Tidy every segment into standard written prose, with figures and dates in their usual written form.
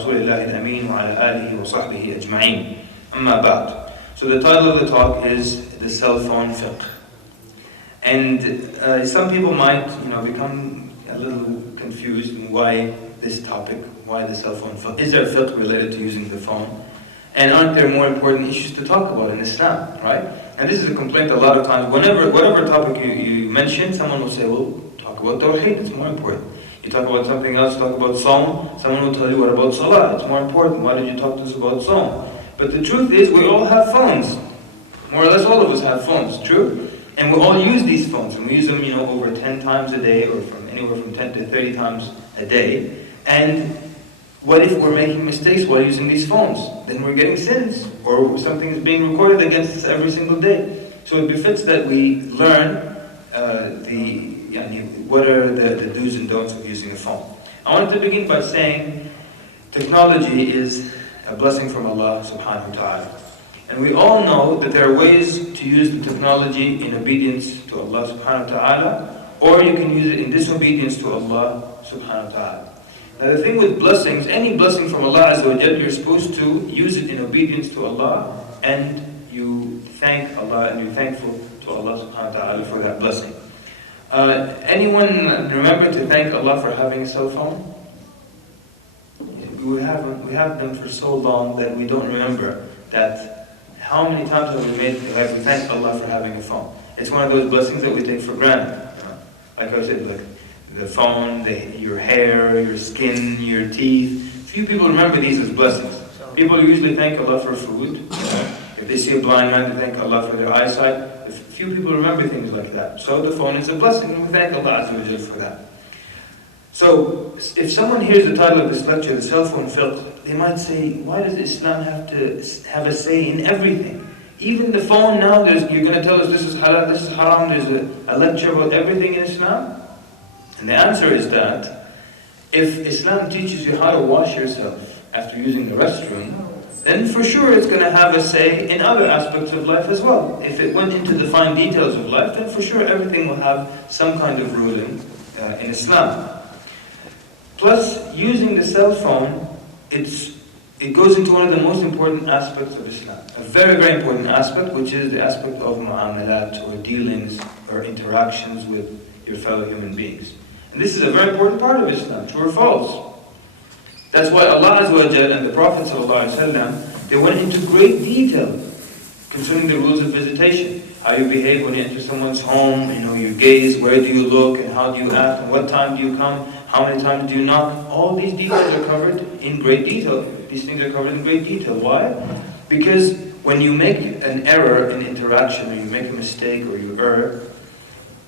رسول الله الأمين وعلى آله وصحبه أجمعين. أما بعد. So the title of the talk is the cell phone fiqh. And some people might, become a little confused in why this topic, why the cell phone fiqh. Is there fiqh related to using the phone? And aren't there more important issues to talk about in Islam, right? And this is a complaint a lot of times. Whatever topic you mention, someone will say, well, talk about tawheed, it's more important. You talk about something else, talk about Sawm, someone will tell you, what about Salah? It's more important. Why did you talk to us about Sawm? But the truth is, we all have phones. More or less all of us have phones, true? And we all use these phones, and we use them, over 10 times a day, or anywhere from 10 to 30 times a day. And what if we're making mistakes while using these phones? Then we're getting sins, or something is being recorded against us every single day. So it befits that we learn what are the do's and don'ts of using a phone. I wanted to begin by saying technology is a blessing from Allah subhanahu wa ta'ala. And we all know that there are ways to use the technology in obedience to Allah subhanahu wa ta'ala, or you can use it in disobedience to Allah subhanahu wa ta'ala. Now the thing with blessings, any blessing from Allah Azza wa Jal, you're supposed to use it in obedience to Allah, and you thank Allah and you're thankful to Allah subhanahu wa ta'ala for that blessing. Anyone remember to thank Allah for having a cell phone? We have them for so long that we don't remember that. How many times have we thanked Allah for having a phone? It's one of those blessings that we take for granted. Like I said, like the phone, your hair, your skin, your teeth. Few people remember these as blessings. People usually thank Allah for food. If they see a blind man, they thank Allah for their eyesight. Few people remember things like that. So the phone is a blessing, and we thank Allah Azza wa Jal for that. So if someone hears the title of this lecture, the cell phone fiqh, they might say, why does Islam have to have a say in everything? Even the phone now, you're going to tell us this is halal, this is haram, there's a lecture about everything in Islam? And the answer is that if Islam teaches you how to wash yourself after using the restroom, then for sure it's going to have a say in other aspects of life as well. If it went into the fine details of life, then for sure everything will have some kind of ruling in Islam. Plus, using the cell phone, it goes into one of the most important aspects of Islam. A very, very important aspect, which is the aspect of mu'amalat, or dealings, or interactions with your fellow human beings. And this is a very important part of Islam, true or false? That's why Allah Azza wa Jal and the Prophet ﷺ, they went into great detail concerning the rules of visitation. How you behave when you enter someone's home, you gaze, where do you look, and how do you act, and what time do you come, how many times do you knock. All these details are covered in great detail. These things are covered in great detail. Why? Because when you make an error in interaction, or you make a mistake, or you err,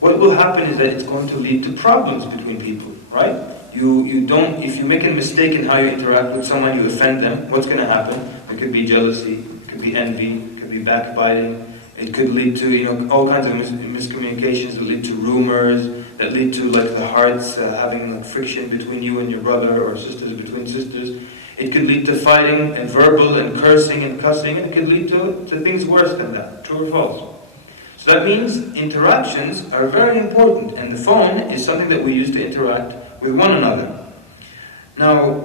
what will happen is that it's going to lead to problems between people, right? If you make a mistake in how you interact with someone, you offend them, what's going to happen? It could be jealousy, it could be envy, it could be backbiting, it could lead to, all kinds of miscommunications that lead to rumors, that lead to the hearts having friction between you and your brother, or sisters between sisters. It could lead to fighting and verbal and cursing and cussing, and it could lead to things worse than that, true or false. So that means interactions are very important, and the phone is something that we use to interact with one another. Now,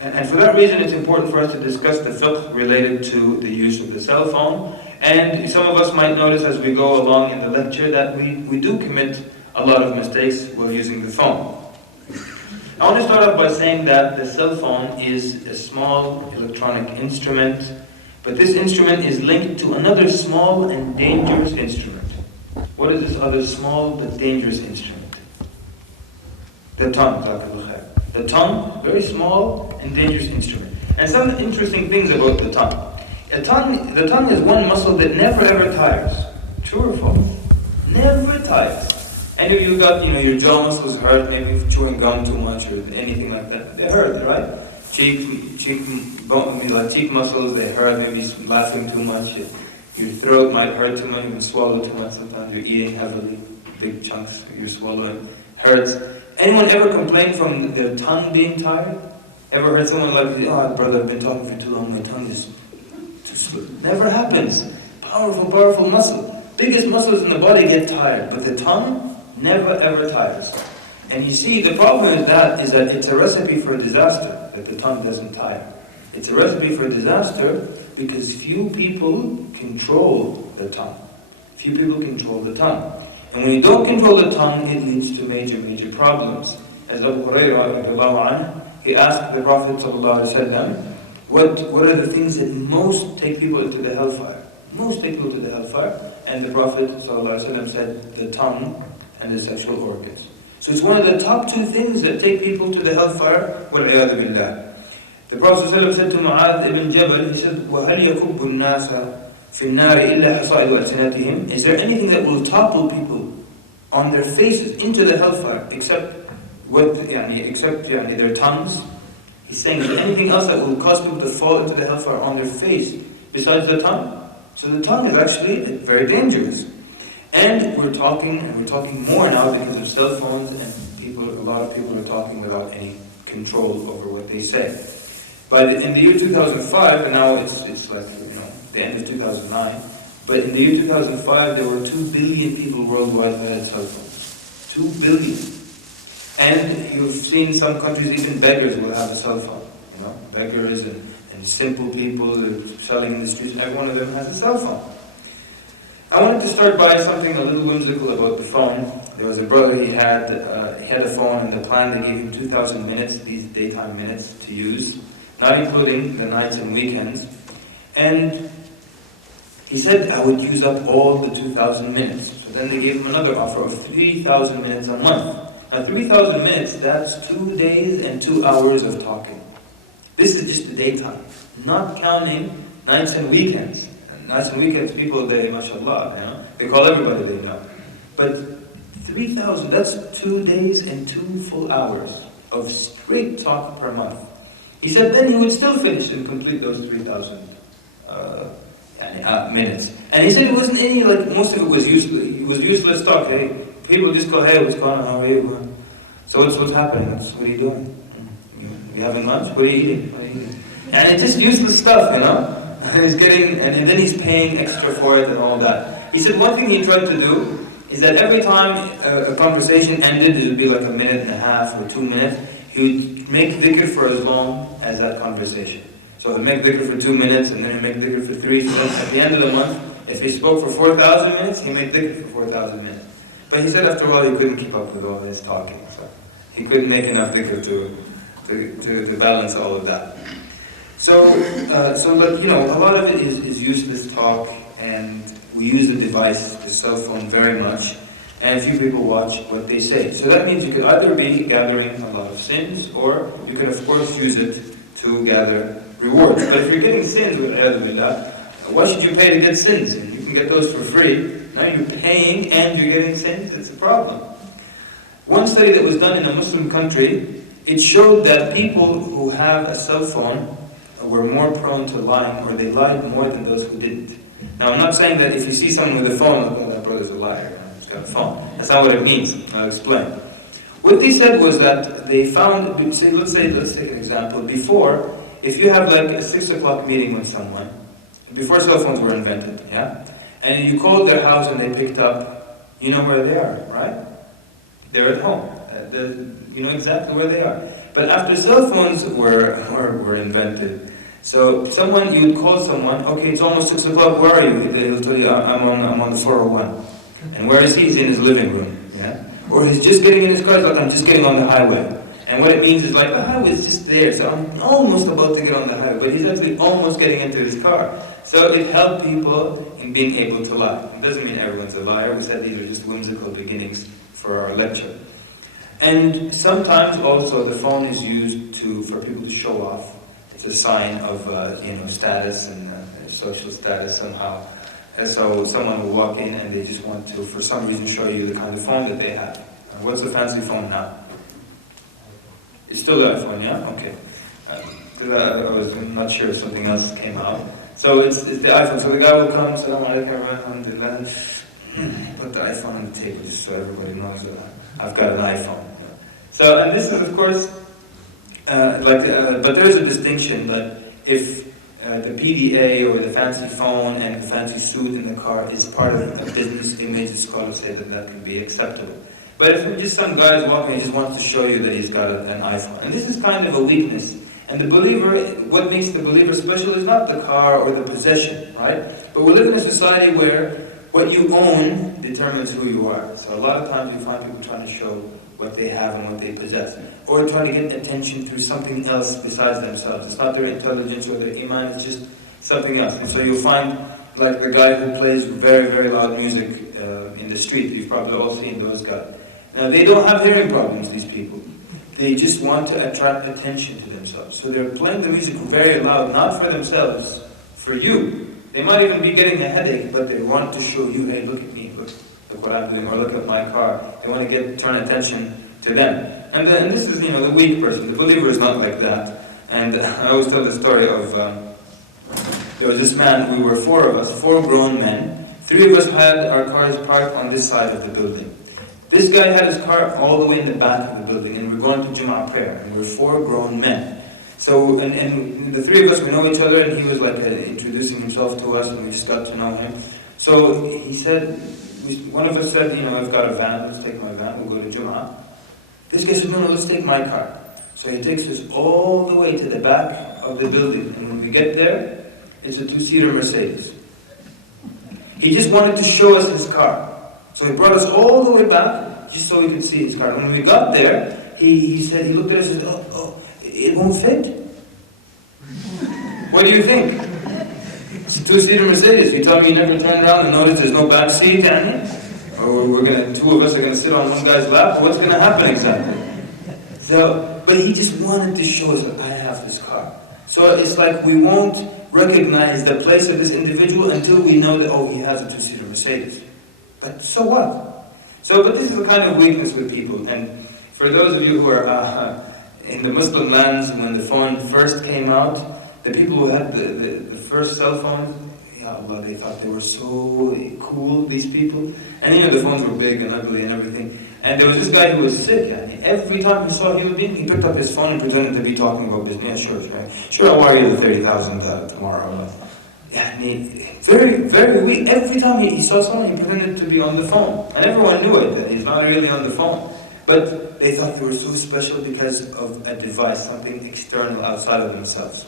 and for that reason it's important for us to discuss the fiqh related to the use of the cell phone. And some of us might notice as we go along in the lecture that we do commit a lot of mistakes while using the phone. I want to start off by saying that the cell phone is a small electronic instrument, but this instrument is linked to another small and dangerous instrument. What is this other small but dangerous instrument? The tongue. The tongue, very small and dangerous instrument. And some interesting things about the tongue. The tongue is one muscle that never ever tires. True or false? Never tires. Any of you got, your jaw muscles hurt, maybe chewing gum too much or anything like that. They hurt, right? Cheek muscles, they hurt, maybe laughing too much. Your throat might hurt too much, you can swallow too much sometimes. You're eating heavily, big chunks you're swallowing. Hurts. Anyone ever complained from their tongue being tired? Ever heard someone oh brother, I've been talking for too long, my tongue is too slow. Never happens. Powerful muscle. Biggest muscles in the body get tired, but the tongue never ever tires. And you see, the problem with that is that it's a recipe for disaster. that the tongue doesn't tire. It's a recipe for disaster because few people control the tongue. Few people control the tongue. And when you don't control the tongue, it leads to major, major problems. As Abu Hurairah, he asked the Prophet ﷺ, what are the things that most take people into the hellfire? Most take people to the hellfire. And the Prophet ﷺ said, the tongue and the sexual organs. So it's one of the top two things that take people to the hellfire. وَالْعِيَاذُ بِاللَّهِ. The Prophet ﷺ said to Mu'adh ibn Jabal, he said, وَهَلْ يَكُبُّ النَّاسَ فِي النَّارِ إِلَّا حَصَائِدُ أَلْسِنَتِهِم. Is there anything that will topple people on their faces into the hellfire except their tongues? He's saying, is there anything else that will cause people to fall into the hellfire on their face besides the tongue? So the tongue is actually very dangerous. And we're talking more now because of cell phones, and a lot of people are talking without any control over what they say. But in the year 2005, and now it's like, the end of 2009, but in the year 2005 there were 2 billion people worldwide who had cell phones. 2 billion. And you've seen some countries, even beggars will have a cell phone. Beggars and simple people selling in the streets, every one of them has a cell phone. I wanted to start by something a little whimsical about the phone. There was a brother, he had a phone, and the plan, they gave him 2,000 minutes, these daytime minutes to use, not including the nights and weekends. And he said, I would use up all the 2,000 minutes. So then they gave him another offer of 3,000 minutes a month. Now 3,000 minutes, that's 2 days and 2 hours of talking. This is just the daytime, not counting nights and weekends. And nights and weekends, people, they, mashallah, they call everybody they know. But 3,000, that's 2 days and 2 full hours of straight talk per month. He said then he would still finish and complete those 3,000 minutes. And he said it wasn't any, most of it was useless. It was useless talk. Hey, people just go, hey, what's going on? How are you? So what's happening? What are you doing? You having lunch? What are you eating? And it's just useless stuff, And he's getting, and then he's paying extra for it and all that. He said one thing he tried to do is that every time a conversation ended, it would be like a minute and a half or 2 minutes, he would make dhikr for as long as that conversation. So he'd make dhikr for 2 minutes, and then he'd make dhikr for 3. So then at the end of the month, if he spoke for 4,000 minutes, he'd make dhikr for 4,000 minutes. But he said after a while he couldn't keep up with all this talking. So he couldn't make enough dhikr to balance all of that. So a lot of it is useless talk, and we use the device, the cell phone, very much, and few people watch what they say. So that means you could either be gathering a lot of sins, or you can of course use it to gather rewards. But if you're getting sins, why should you pay to get sins? And you can get those for free. Now you're paying and you're getting sins, it's a problem. One study that was done in a Muslim country, it showed that people who have a cell phone were more prone to lying, or they lied more than those who didn't. Now I'm not saying that if you see someone with a phone, oh, that brother's a liar, he's got a phone. That's not what it means. I'll explain. What they said was that they found, let's take an example. Before, if you have like a 6 o'clock meeting with someone, before cell phones were invented, and you called their house and they picked up, you know where they are, right? They're at home. You know exactly where they are. But after cell phones were invented, so you'd call someone, okay, it's almost 6 o'clock, where are you? He'll tell you, I'm on the 401. And where is he? He's in his living room. Or he's just getting in his car, he's like, I'm just getting on the highway. And what it means is like, the highway is just there, so I'm almost about to get on the highway, but he's actually almost getting into his car. So it helped people in being able to lie. It doesn't mean everyone's a liar. We said these are just whimsical beginnings for our lecture. And sometimes also the phone is used for people to show off. It's a sign of status and social status somehow. And so someone will walk in and they just want to, for some reason, show you the kind of phone that they have. What's the fancy phone now? It's still that phone, yeah? Okay. I was not sure if something else came out. So it's the iPhone. So the guy will come, Assalamu alaikum, alhamdulillah, put the iPhone on the table just so everybody knows that I've got an iPhone. So, and this is of course, but there's a distinction that if the PDA or the fancy phone and the fancy suit in the car is part of a business image, scholars say that can be acceptable. But if just some guy is walking and just wants to show you that he's got an iPhone, and this is kind of a weakness, And the believer, what makes the believer special is not the car or the possession, right? But we live in a society where what you own determines who you are. So a lot of times you find people trying to show what they have and what they possess, or trying to get attention through something else besides themselves. It's not their intelligence or their iman, it's just something else. And so you'll find, like the guy who plays very, very loud music in the street. You've probably all seen those guys. Now, they don't have hearing problems, these people. They just want to attract attention to themselves. So they're playing the music very loud, not for themselves, for you. They might even be getting a headache, but they want to show you, hey, look at me, look what I'm doing, or look at my car. They want to turn attention to them. And this is, the weak person. The believer is not like that. And I always tell the story of, there was this man, we were four of us, four grown men. Three of us had our cars parked on this side of the building. This guy had his car all the way in the back of the building, and we're going to Jum'ah prayer, and we're four grown men. So, and the three of us, we know each other, and he was like introducing himself to us, and we just got to know him. So he said, one of us said, I've got a van, let's take my van, we'll go to Jum'ah. This guy said, no, let's take my car. So he takes us all the way to the back of the building, and when we get there, it's a two-seater Mercedes. He just wanted to show us his car. So he brought us all the way back, just so we could see his car. When we got there, he said, he looked at us and said, oh, it won't fit? What do you think? It's a two-seater Mercedes. You told me you never turn around and notice there's no back seat, Annie? Or two of us are going to sit on one guy's lap? What's going to happen exactly? But he just wanted to show us that I have this car. So it's like we won't recognize the place of this individual until we know that, he has a two-seater Mercedes. But so what? But this is the kind of weakness with people. And for those of you who are in the Muslim lands, when the phone first came out, the people who had the first cell phones, Ya Allah, they thought they were so cool, these people. And the phones were big and ugly and everything. And there was this guy who was sick, and every time he saw a human being, he picked up his phone and pretended to be talking about business. Yeah, sure, I'll wire you the 30,000 tomorrow. Yeah, very, very weak. Every time he saw someone, he pretended to be on the phone. And everyone knew it, that he's not really on the phone. But they thought they were so special because of a device, something external outside of themselves.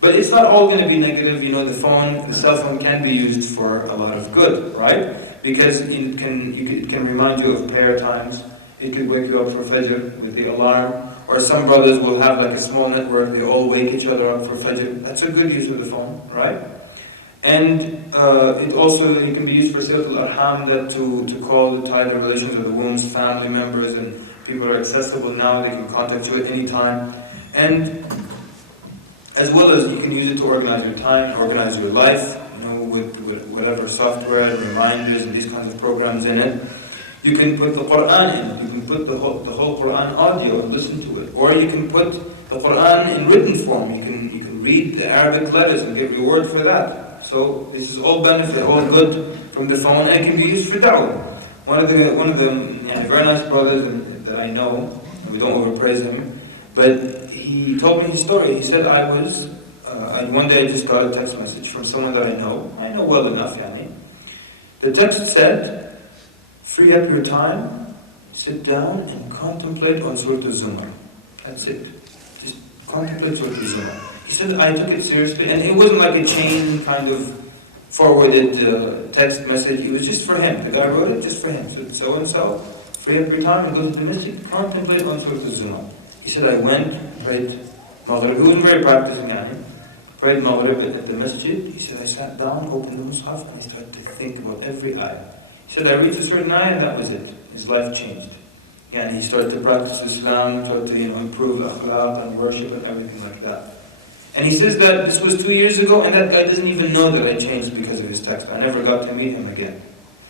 But it's not all going to be negative. The cell phone can be used for a lot of good, right? Because it can remind you of prayer times. It could wake you up for Fajr with the alarm. Or some brothers will have like a small network, they all wake each other up for Fajr. That's a good use of the phone, right? And it can be used for Silatul Arham, that to call the tie the relations of the womb's family members, and people are accessible now, they can contact you at any time. And as well as you can use it to organize your time, organize your life, with whatever software and reminders and these kinds of programs in it. You can put the Quran in, you can put the whole Quran audio and listen to it. Or you can put the Quran in written form. You can read the Arabic letters and get reward for that. So this is all benefit, all good from the phone, and it can be used for da'wah. One of the very nice brothers that I know, and we don't overpraise him, but he told me his story. He said, one day I just got a text message from someone that I know well enough, The text said, free up your time, sit down and contemplate on Surah Al-Zumar. That's it. Just contemplate Surah Al-Zumar. He said, I took it seriously, and it wasn't like a chain kind of forwarded text message. It was just for him. The guy wrote it just for him. So-and-so, free up your time and go to the masjid, contemplate on Surah Al-Zumar. He said, I went, prayed Maghrib. He was very practicing, prayed Maghrib at the masjid. He said, I sat down, opened the Mus'haf, and I started to think about every ayah. He said, I reached a certain ayah, and that was it. His life changed. And he started to practice Islam, started to improve akhlaq and worship and everything like that. And he says that this was 2 years ago, and that guy doesn't even know that I changed because of his text. I never got to meet him again.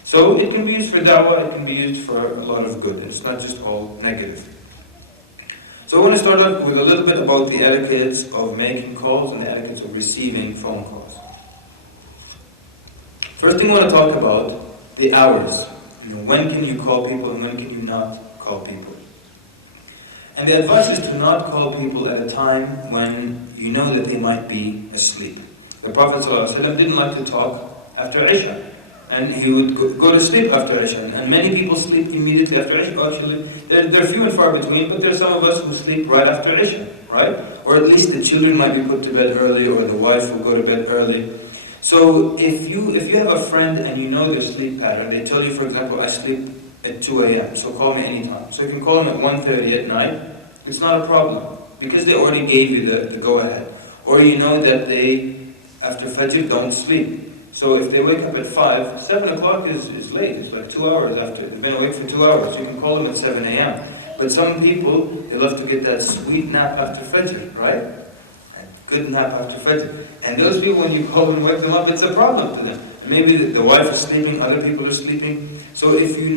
So it can be used for da'wah, it can be used for a lot of good. It's not just all negative. So I want to start off with a little bit about the etiquettes of making calls and the etiquettes of receiving phone calls. First thing I want to talk about, the hours. When can you call people and when can you not call people? And the advice is to not call people at a time when you know that they might be asleep. The Prophet ﷺ didn't like to talk after Isha. And he would go to sleep after Isha. And many people sleep immediately after Isha. Actually, they're few and far between, but there are some of us who sleep right after Isha, right? Or at least the children might be put to bed early, or the wife will go to bed early. So if you have a friend and you know their sleep pattern, they tell you, for example, I sleep at 2 a.m., so call me anytime. So you can call them at 1:30 at night, it's not a problem, because they already gave you the go-ahead. Or you know that they, after Fajr, don't sleep. So if they wake up at 5, 7 o'clock is late, it's like 2 hours after, they've been awake for 2 hours, you can call them at 7 a.m. But some people, they love to get that sweet nap after Fajr, right? A good nap after Fajr. And those people, when you call them and wake them up, it's a problem to them. Maybe the wife is sleeping, other people are sleeping. So if you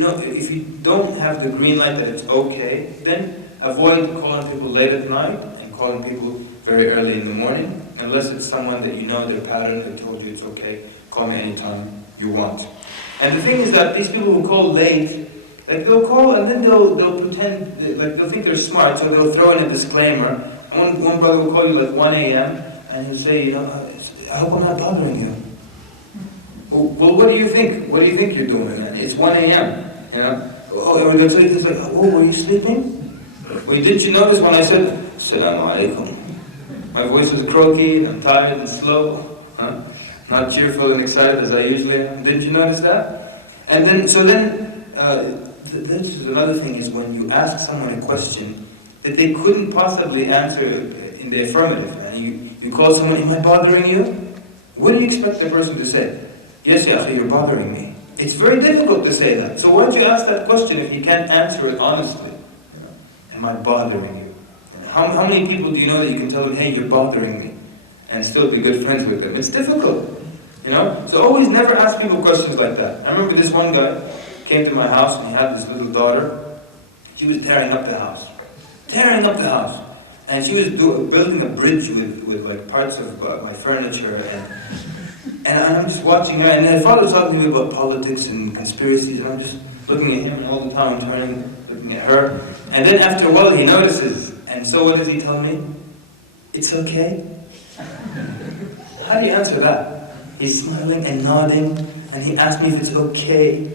don't have the green light that it's okay, then avoid calling people late at night and calling people very early in the morning, unless it's someone that you know their pattern, they told you it's okay, call me anytime you want. And the thing is that these people who call late, like they'll call and then they'll pretend, like they'll think they're smart, so they'll throw in a disclaimer. One brother will call you like 1 a.m. and he'll say, I hope I'm not bothering you. Well, what do you think? What do you think you're doing? It's 1 a.m. Or they'll say things like, oh, were you sleeping? Well, didn't you notice when I said, Assalamu alaikum? My voice was croaky, and I'm tired and slow, not cheerful and excited as I usually am. Didn't you notice that? And then, this is another thing, is when you ask someone a question that they couldn't possibly answer in the affirmative. You call someone, am I bothering you? What do you expect the person to say? Yes, yeah, you're bothering me. It's very difficult to say that. So why don't you ask that question if you can't answer it honestly? Am I bothering you? How many people do you know that you can tell them, hey, you're bothering me, and still be good friends with them? It's difficult, So always never ask people questions like that. I remember this one guy came to my house and he had this little daughter. She was tearing up the house. And she was building a bridge with like parts of my furniture, and I'm just watching her, and her father was talking to me about politics and conspiracies, and I'm just looking at him, and all the time looking at her. And then after a while he notices, and so what does he tell me? It's okay? How do you answer that? He's smiling and nodding, and he asked me if it's okay.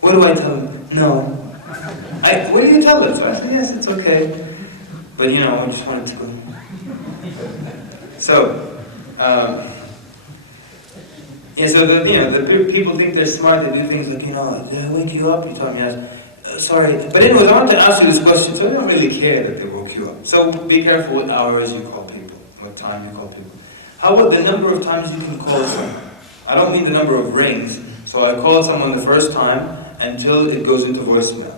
What do I tell him? No. What do you tell him? So I said, yes, it's okay. But I just wanted to go. So, the people think they're smart, they do things like, did I wake you up? You told me yes. Sorry. But anyways, I want to ask you this question, so I don't really care that they woke you up. So be careful what hours you call people, what time you call people. How about the number of times you can call someone? I don't mean the number of rings. So I call someone the first time until it goes into voicemail.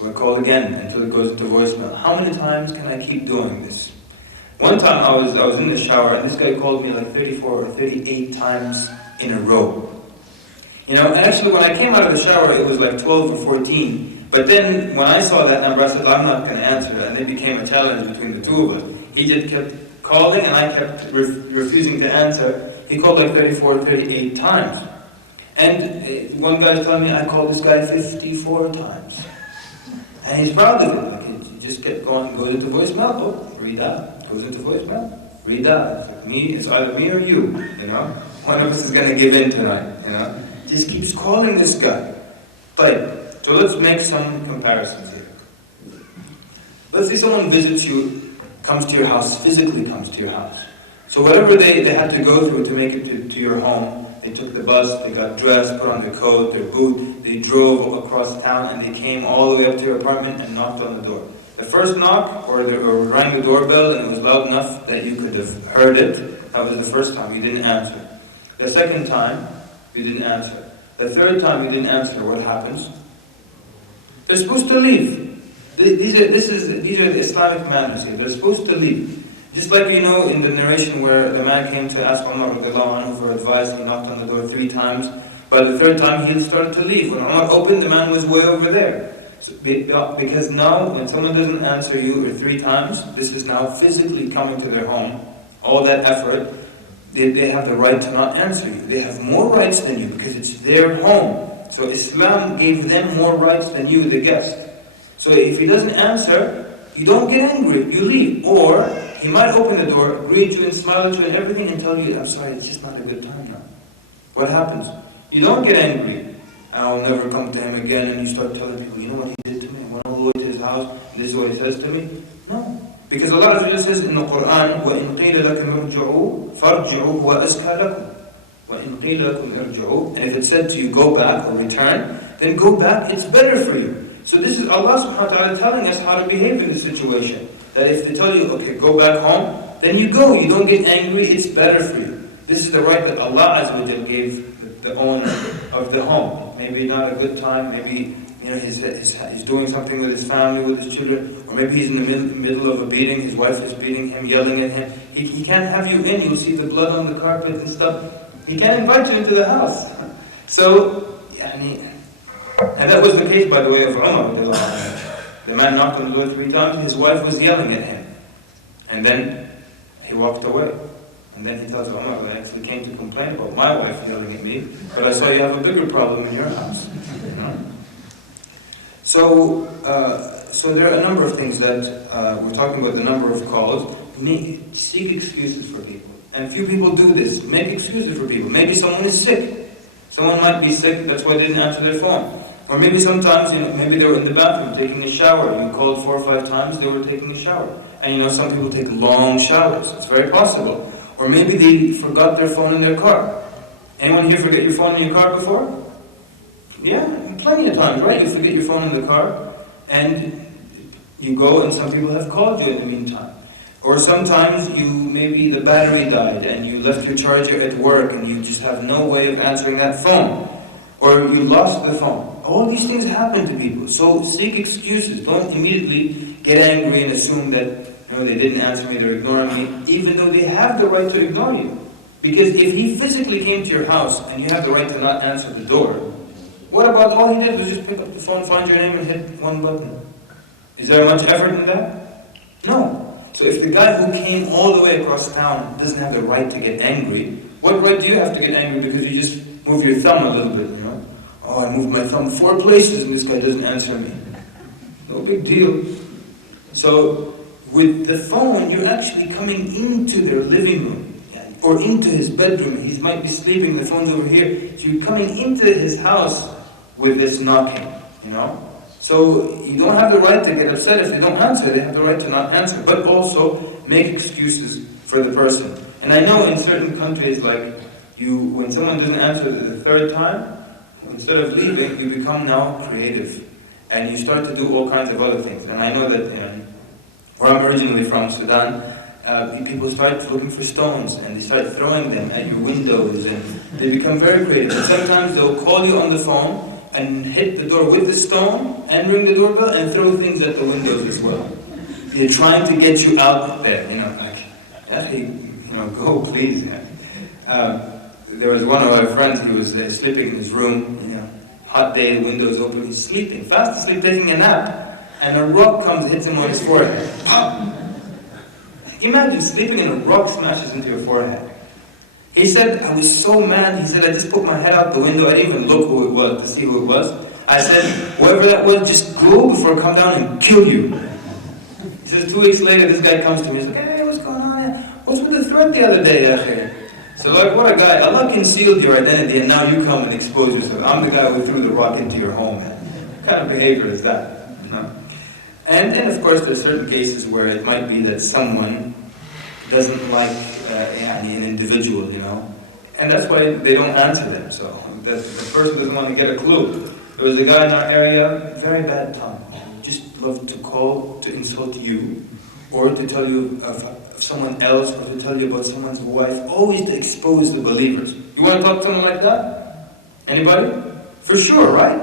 Or I call again until it goes into voicemail. How many times can I keep doing this? One time I was in the shower and this guy called me like 34 or 38 times in a row. And actually when I came out of the shower it was like 12 or 14. But then when I saw that number I said, I'm not going to answer it. And it became a challenge between the two of us. He just kept calling and I kept refusing to answer. He called like 34 or 38 times. And one guy told me I called this guy 54 times. And he's proud of it. Like he just kept going, goes into voicemail, oh, read that. Goes into voicemail, read that. It's like it's either me or you, One of us is going to give in tonight, Just keeps calling this guy. But, so let's make some comparisons here. Let's say someone visits you, comes to your house, physically comes to your house. So whatever they had to go through to make it to your home, they took the bus, they got dressed, put on their coat, their boot, they drove across town and they came all the way up to your apartment and knocked on the door. The first knock, or rang the doorbell and it was loud enough that you could have heard it, that was the first time, you didn't answer. The second time, you didn't answer. The third time you didn't answer, what happens? They're supposed to leave. These are the Islamic manners here. They're supposed to leave. Just like in the narration where the man came to ask Umar for advice, he knocked on the door 3 times. By the third time, he started to leave. When Umar opened, the man was way over there. So, because now, when someone doesn't answer you 3 times, this is now physically coming to their home. All that effort, they have the right to not answer you. They have more rights than you because it's their home. So Islam gave them more rights than you, the guest. So if he doesn't answer, you don't get angry, you leave. Or he might open the door, greet you and smile at you and everything and tell you, I'm sorry, it's just not a good time now. What happens? You don't get angry. I'll never come to him again, and you start telling people, you know what he did to me? I went all the way to his house, and this is what he says to me. No. Because Allah says in the Quran, وَإِن قِيلَ لَكُمْ ارْجِعُوا فَارْجِعُوا هُوَ أَزْكَى لَكُمْ. وَإِن قِيلَ لَكُمْ ارْجِعُوا. And if it said to you, go back or return, then go back, it's better for you. So this is Allah subhanahu wa ta'ala telling us how to behave in this situation. That if they tell you, okay, go back home, then you go, you don't get angry, it's better for you. This is the right that Allah Azza wa Jal gave the owner of the home. Maybe not a good time, maybe he's doing something with his family, with his children, or maybe he's in the middle of a beating, his wife is beating him, yelling at him. He can't have you in, you'll see the blood on the carpet and stuff. He can't invite you into the house. So, and that was the case, by the way, of Umar. The man knocked on the door 3 times, his wife was yelling at him. And then he walked away. And then he tells Umar, I actually came to complain about my wife yelling at me, but I saw you have a bigger problem in your house. So there are a number of things that we're talking about, the number of calls. Seek excuses for people. And few people do this. Make excuses for people. Maybe someone is sick. Someone might be sick, that's why they didn't answer their phone. Or maybe sometimes, maybe they were in the bathroom taking a shower. You called 4 or 5 times, they were taking a shower. And some people take long showers. It's very possible. Or maybe they forgot their phone in their car. Anyone here forget your phone in your car before? Yeah, plenty of times, right? You forget your phone in the car, and you go, and some people have called you in the meantime. Or sometimes maybe the battery died, and you left your charger at work, and you just have no way of answering that phone. Or you lost the phone. All these things happen to people. So seek excuses. Don't immediately get angry and assume that they didn't answer me, they're ignoring me, even though they have the right to ignore you. Because if he physically came to your house and you have the right to not answer the door, what about all he did was just pick up the phone, find your name, and hit one button? Is there much effort in that? No. So if the guy who came all the way across town doesn't have the right to get angry, what right do you have to get angry because you just move your thumb a little bit, Oh, I moved my thumb 4 places and this guy doesn't answer me. No big deal. So with the phone, you're actually coming into their living room or into his bedroom. He might be sleeping, the phone's over here. So you're coming into his house with this knocking, So you don't have the right to get upset if they don't answer. They have the right to not answer. But also make excuses for the person. And I know in certain countries, like when someone doesn't answer the 3rd time, instead of leaving, you become now creative. And you start to do all kinds of other things. And I know that where I'm originally from, Sudan, people start looking for stones and they start throwing them at your windows and they become very creative. And sometimes they'll call you on the phone and hit the door with the stone and ring the doorbell and throw things at the windows as well. They're trying to get you out there, go please. There was one of my friends, he was sleeping in his room, hot day, windows open, he's sleeping, fast asleep, taking a nap, and a rock comes, hits him on his forehead. Pop! Imagine sleeping and a rock smashes into your forehead. He said, I was so mad, he said, I just put my head out the window, I didn't even look who it was, to see who it was. I said, whoever that was, just go before I come down and kill you. He says, 2 weeks later, this guy comes to me, he's like, hey, what's going on? What's with the threat the other day, Akhi? So what a guy, Allah concealed your identity and now you come and expose yourself. I'm the guy who threw the rock into your home. What kind of behavior is that? And then of course there's certain cases where it might be that someone doesn't like an individual, and that's why they don't answer them. So the person doesn't want to get a clue. There was a guy in our area, very bad tongue, just loved to call to insult you or to tell you of someone else or to tell you about someone's wife, always to expose the believers. You want to talk to someone like that? Anybody? For sure, right?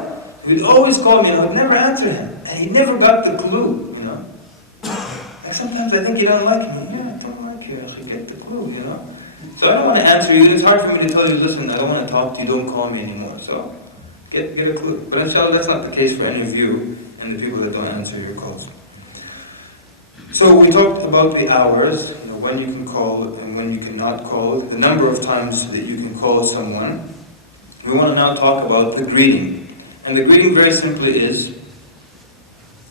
He'd always call me and I'd never answer him. And he never got the clue, Like sometimes I think you don't like me. Yeah, I don't like you. I should get the clue, So I don't want to answer you. It's hard for me to tell you, listen, I don't want to talk to you, don't call me anymore. So get a clue. But inshallah, that's not the case for any of you and the people that don't answer your calls. So we talked about the hours, when you can call and when you cannot call, the number of times that you can call someone. We want to now talk about the greeting. And the greeting very simply is,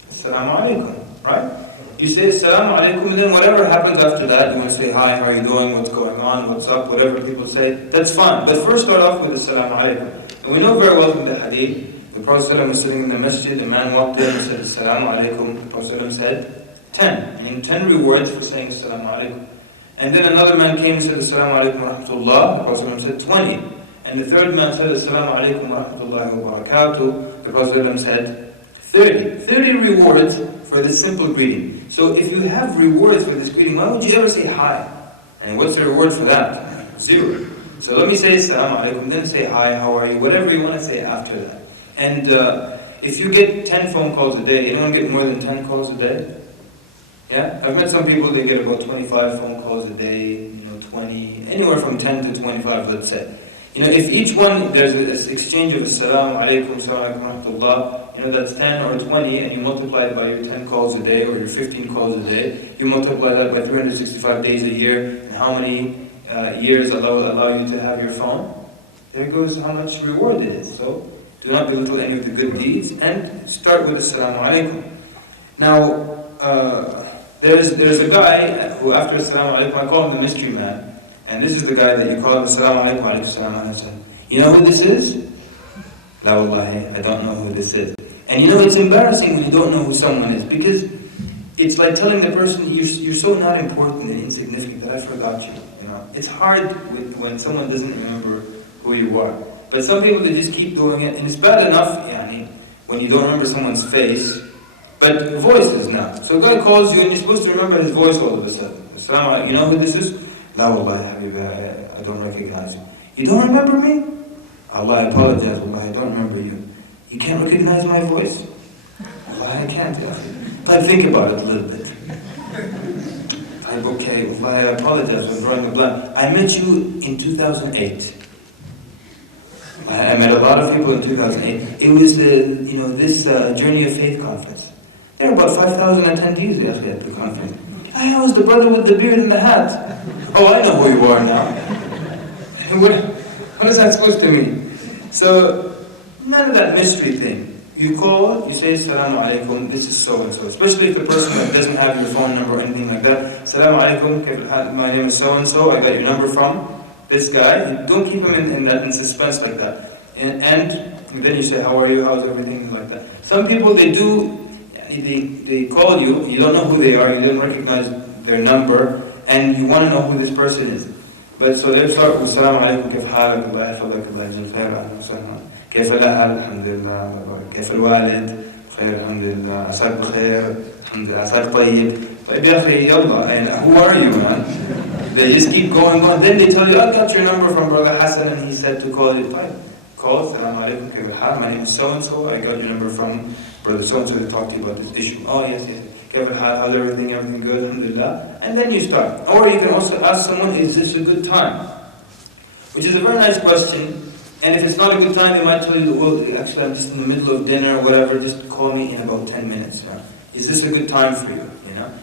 Assalamu alaikum, right? You say Assalamu alaikum, and then whatever happens after that, you want to say hi, how are you doing, what's going on, what's up, whatever people say, that's fine. But first start off with Assalamu alaikum. And we know very well from the hadith, the Prophet was sitting in the masjid, a man walked in and said Assalamu alaikum. The Prophet said, 10. Meaning 10 rewards for saying Assalamu alaikum. And then another man came and said Assalamu alaikum wa rahmatullah. The Prophet said 20. And the third man said Assalamu alaikum wa rahmatullahi wa barakatuh. The Prophet said 30. 30 rewards for this simple greeting. So if you have rewards for this greeting, why would you ever say hi? And what's the reward for that? 0. So let me say Assalamu alaikum, then say hi, how are you, whatever you want to say after that. And if you get 10 phone calls a day, anyone get more than 10 calls a day? Yeah? I've met some people, they get about 25 phone calls a day, 20, anywhere from 10 to 25, let's say. If each one, there's an exchange of Assalamu alaikum, Assalamu alaikum, rahmatullah, that's 10 or 20, and you multiply it by your 10 calls a day or your 15 calls a day, you multiply that by 365 days a year, and how many years Allah will allow you to have your phone, there goes how much reward it is. So, do not belittle any of the good deeds, and start with Assalamu alaikum. Now, there's a guy who after Assalamu alaikum, I call him the mystery man. And this is the guy that you call him Assalamu alaikum wa alaikum salam. You know who this is? La wallahi, I don't know who this is. And it's embarrassing when you don't know who someone is, because it's like telling the person you're so not important and insignificant that I forgot you. It's hard when someone doesn't remember who you are. But some people, they just keep doing it, and it's bad enough when you don't remember someone's face, but voices now. So a guy calls you and you're supposed to remember his voice all of a sudden. Assalamu alaikum, you know who this is? La wallahi, habibi, I don't recognize you. You don't remember me? Allah, I apologize, wallahi, I don't remember you. You can't recognize my voice? Wallahi, I can't. But think about it a little bit. Okay, wallahi, I apologize, I'm drawing a blank. I met you in 2008. I met a lot of people in 2008. It was this Journey of Faith conference. There were about 5,000 attendees actually at the conference. I was the brother with the beard and the hat. Oh, I know who you are now. What is that supposed to mean? So, none of that mystery thing. You call, you say Assalamu alaikum, this is so and so. Especially if the person doesn't have your phone number or anything like that. Assalamu alaikum, my name is so and so, I got your number from this guy. Don't keep him in suspense like that. And then you say, how are you, how's everything, like that. Some people, they call you, you don't know who they are, you don't recognize their number, and you want to know who this person is. But so they start with Assalamu alaikum, كيف حالك, الله يحفظك, الله يجزيك خير, أهلا وسهلا, كيف الأهل, الحمد لله, كيف الوالد, خير, الحمد لله, عساك بخير, الحمد لله, عساك طيب. طيب يا أخي, يلا, and who are you, man? They just keep going on. Then they tell you, I got your number from Brother Hassan, and he said to call you. Fine. Call, Assalamu alaikum, كيف الحال, my name is so-and-so, I got your number from Brother so-and-so to talk to you about this issue. Oh, yes. كيف الحال, how's everything good, alhamdulillah. And then you start. Or you can also ask someone, is this a good time? Which is a very nice question. And if it's not a good time, they might tell you, well, actually I'm just in the middle of dinner or whatever, just call me in about 10 minutes. Is this a good time for you?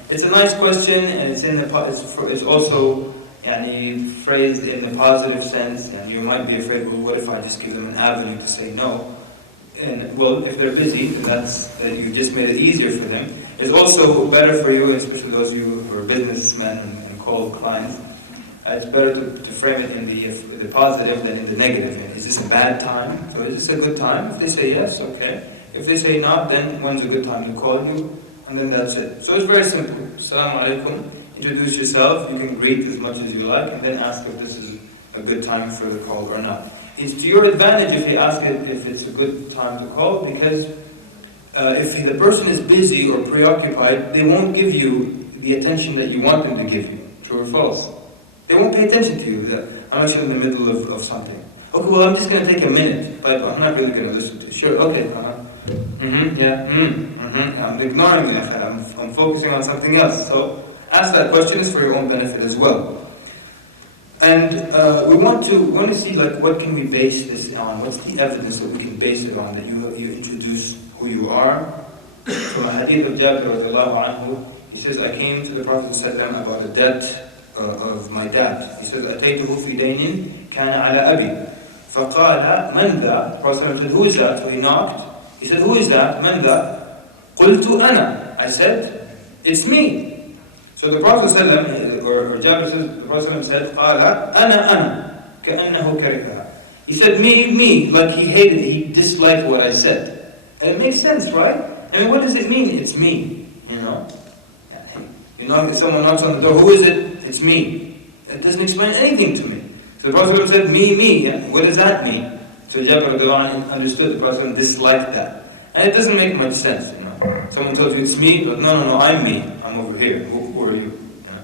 It's a nice question, and it's also phrased in a positive sense. And you might be afraid, well, what if I just give them an avenue to say no? And well, if they're busy, you just made it easier for them. It's also better for you, especially those of you who are businessmen and cold clients. It's better to frame it in the positive than in the negative. Is this a bad time? So is this a good time? If they say yes, okay. If they say not, then when's a good time to call you? And then that's it. So it's very simple. Assalamu alaikum. Introduce yourself. You can greet as much as you like, and then ask if this is a good time for the call or not. It's to your advantage if you ask it if it's a good time to call, because if the person is busy or preoccupied, they won't give you the attention that you want them to give you. True or false? They won't pay attention to you. I'm actually in the middle of something. Okay, well, I'm just going to take a minute, but I'm not really going to listen to you. Sure, okay, I'm ignoring it. I'm focusing on something else. So ask that question. Is for your own benefit as well. And we want to see what can we base this on? What's the evidence that we can base it on, that you introduce who you are? From a hadith of Jabir radiallahu anhu, he says, I came to the Prophet ﷺ about a debt of my dad. He says, أتيته في دين كان على أبي فقال من ذا? The Prophet ﷺ said, who is that? So he knocked. He said, who is that? من ذا? قلت أنا. I said, it's me. So the Prophet ﷺ, or Jabir says, the Prophet ﷺ said, قال أنا كأنه كرهها. He said, me, like he hated it, he disliked what I said. And it makes sense, right? I mean, what does it mean? It's me, You know, if someone knocks on the door, who is it? It's me. It doesn't explain anything to me. So the Prophet said, me. Yeah? What does that mean? So Jabir understood the Prophet disliked that. And it doesn't make much sense, you know. Someone tells you it's me, but no, I'm me. I'm over here. Who are you? Yeah.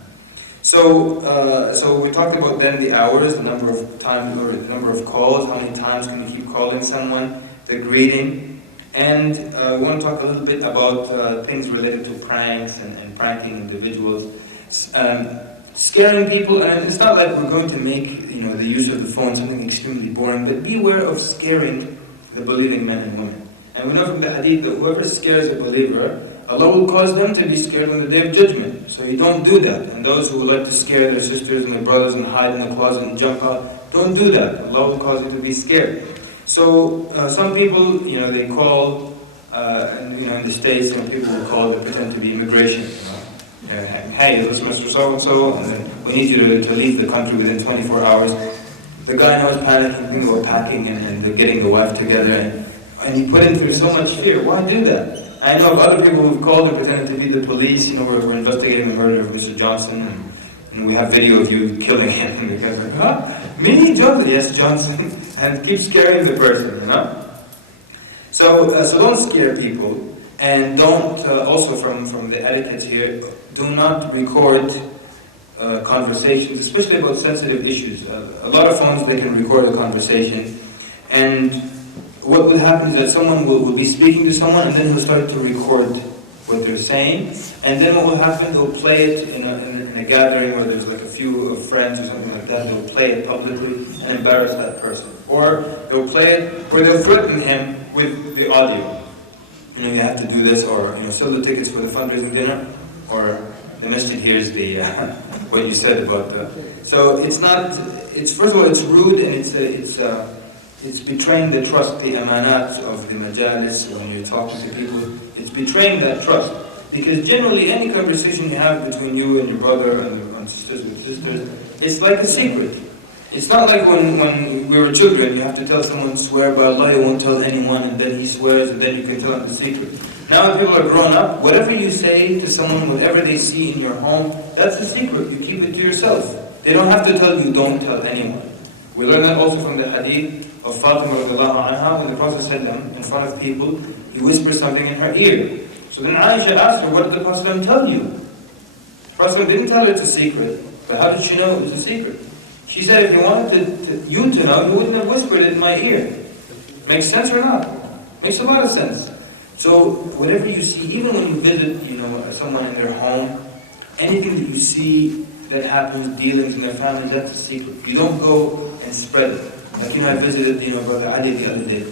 So we talked about then the hours, the number of times or the number of calls, how many times can you keep calling someone, the greeting. And we want to talk a little bit about things related to pranks and pranking individuals. Scaring people, and it's not like we're going to make the use of the phone something extremely boring, but beware of scaring the believing men and women. And we know from the hadith that whoever scares a believer, Allah will cause them to be scared on the Day of Judgment. So you don't do that. And those who would like to scare their sisters and their brothers and hide in the closet and jump out, don't do that. Allah will cause you to be scared. So some people, they call, in the States, people will call, they pretend to be immigration. Hey, this is Mr. So-and-so, and then we need you to leave the country within 24 hours. The guy knows panicking, or packing and getting the wife together, and he put him through so much fear. Why do that? I know of other people who've called and pretended to be the police. We're investigating the murder of Mr. Johnson, and we have video of you killing him. And the guy's like, huh? Me, Johnson? Yes, Johnson. And keep scaring the person, So don't scare people, and don't, also from the etiquette here, do not record conversations, especially about sensitive issues. A lot of phones, they can record a conversation, and what will happen is that someone will be speaking to someone, and then he'll start to record what they're saying, and then what will happen, they'll play it in a gathering where there's like a few of friends or something like that. They'll play it publicly and embarrass that person. Or they'll play it where they'll threaten him with the audio. You have to do this, or sell the tickets for the fundraising dinner, or the masjid hears the what you said about the. So it's not. It's first of all, it's rude, and it's betraying the trust, the amanat of the majalis when you're talking to people. It's betraying that trust, because generally any conversation you have between you and your brother and sisters with sisters, it's like a secret. It's not like when we were children, you have to tell someone, swear by Allah, you won't tell anyone, and then he swears, and then you can tell him the secret. Now that people are grown up, whatever you say to someone, whatever they see in your home, that's the secret. You keep it to yourself. They don't have to tell you, don't tell anyone. We learn that also from the hadith of Fatima radiallahu anha, when the Prophet said in front of people, he whispered something in her ear. So then Aisha asked her, what did the Prophet tell you? The Prophet didn't tell her it's a secret, but how did she know it was a secret? She said, if he wanted you to know, he wouldn't have whispered it in my ear. Makes sense or not? Makes a lot of sense. So whatever you see, even when you visit, someone in their home, anything that you see that happens, dealings in their family, that's a secret. You don't go and spread it. Like, I visited, Brother Ali the other day.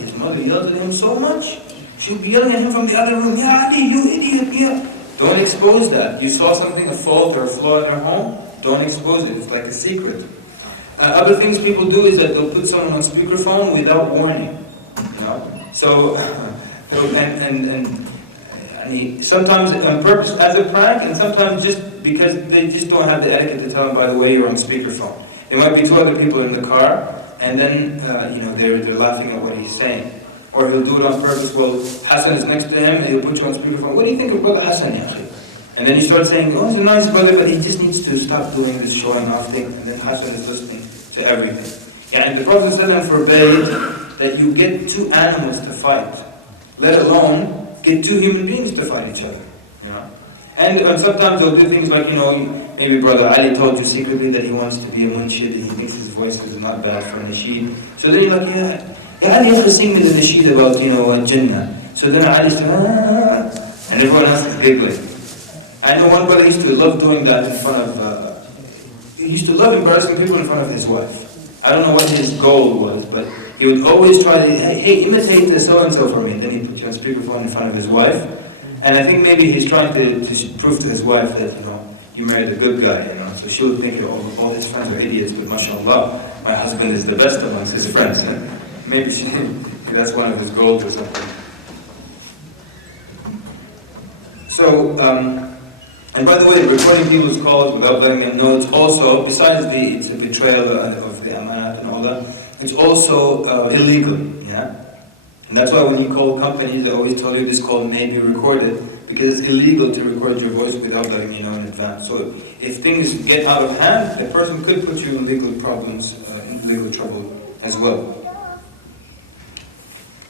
His mother yelled at him so much. She'll be yelling at him from the other room, Ya Ali, you idiot, yeah. Don't expose that. You saw something, a fault or a flaw in their home, don't expose it. It's like a secret. Other things people do is that they'll put someone on speakerphone without warning. So, and sometimes on purpose as a prank, and sometimes just because they just don't have the etiquette to tell them, by the way, you're on speakerphone. They might be two other people in the car, and then they're laughing at what he's saying. Or he'll do it on purpose. Well, Hassan is next to him, and he'll put you on speakerphone. What do you think of Brother Hassan, actually? And then you start saying, oh, he's a nice brother, but he just needs to stop doing this showing off thing. And then Hassan is listening to everything. And the Prophet ﷺ forbade that you get two animals to fight, let alone get two human beings to fight each other. And sometimes they'll do things like, maybe Brother Ali told you secretly that he wants to be a munshid, and he makes his voice because it's not bad for a nasheed. So then you're like, yeah, Ali has to sing me the nasheed about, Jannah. So then Ali says, and everyone else is giggling. I know one brother used to love doing that in front of, he used to love embarrassing people in front of his wife. I don't know what his goal was, but he would always try to, hey, imitate the so-and-so for me. And then he put you on speakerphone in front of his wife. And I think maybe he's trying to prove to his wife that, you married a good guy, So she would think all his friends are idiots, but mashallah, my husband is the best amongst his friends. Maybe that's one of his goals or something. So, and by the way, recording people's calls without letting them know, it's also, besides it's a betrayal of the amanat and all that, it's also illegal, And that's why when you call companies, they always tell you this call may be recorded, because it's illegal to record your voice without letting you know in advance. So if things get out of hand, the person could put you in legal problems, in legal trouble as well.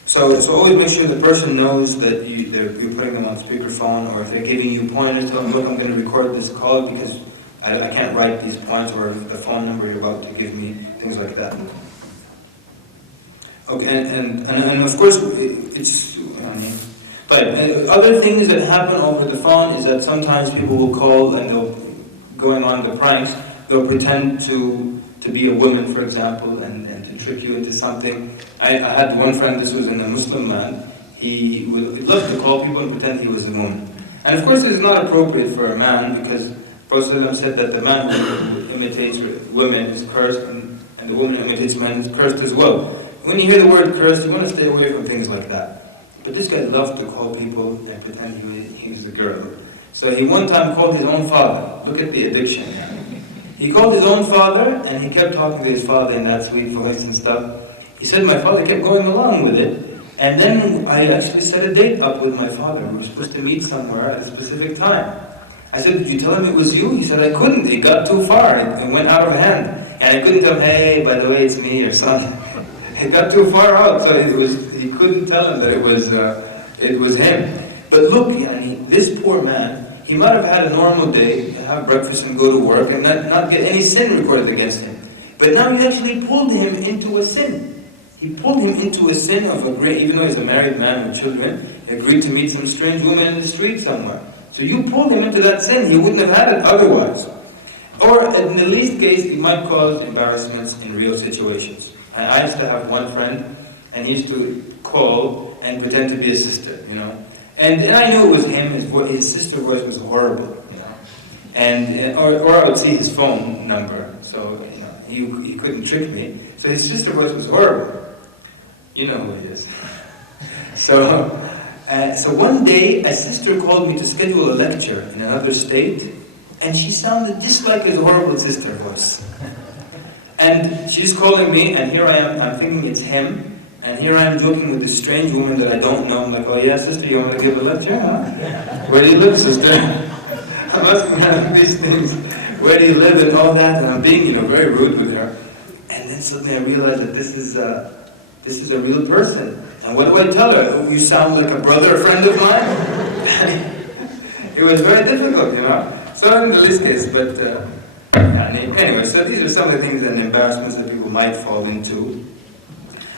So always make sure the person knows that you're putting them on speakerphone, or if they're giving you pointers, tell them, look, I'm going to record this call because I can't write these points, or the phone number you're about to give me, things like that. Okay, and of course, it's, but other things that happen over the phone is that sometimes people will call and they'll, going on the pranks, they'll pretend to be a woman, for example, and to trick you into something. I had one friend, this was in a Muslim man, he loved to call people and pretend he was a woman. And of course it's not appropriate for a man, because Prophet said that the man who imitates women is cursed, and the woman who imitates men is cursed as well. When you hear the word cursed, you want to stay away from things like that. But this guy loved to call people and pretend he was a girl. So he one time called his own father. Look at the addiction. He called his own father, and he kept talking to his father in that sweet voice and stuff. He said my father kept going along with it, and then I actually set a date up with my father. We were supposed to meet somewhere at a specific time. I said, did you tell him it was you? He said, I couldn't. It got too far. It went out of hand. And I couldn't tell him, hey, by the way, it's me, your son. It got too far out, so he couldn't tell him that it was him. But look, this poor man, he might have had a normal day, have breakfast and go to work, and not get any sin recorded against him. But now you actually pulled him into a sin. He pulled him into a sin of even though he's a married man with children, he agreed to meet some strange woman in the street somewhere. So you pulled him into that sin. He wouldn't have had it otherwise. Or in the least case, it might cause embarrassments in real situations. I used to have one friend, and he used to call and pretend to be a sister, And I knew it was him. His sister's voice was horrible, And or I would see his phone number, so he couldn't trick me. So his sister's voice was horrible. You know who he is. So one day, a sister called me to schedule a lecture in another state, and she sounded just like his horrible sister voice. And she's calling me, and here I am, I'm thinking it's him, and here I am joking with this strange woman that I don't know. I'm like, oh yeah, sister, you want to give a lecture? Huh? Where do you live, sister? I'm asking her these things. Where do you live and all that, and I'm being, very rude with her. And then suddenly I realized that this is a real person. And what do I tell her? You sound like a brother, a friend of mine? It was very difficult, So in the least case, but anyway, so these are some of the things and embarrassments that people might fall into.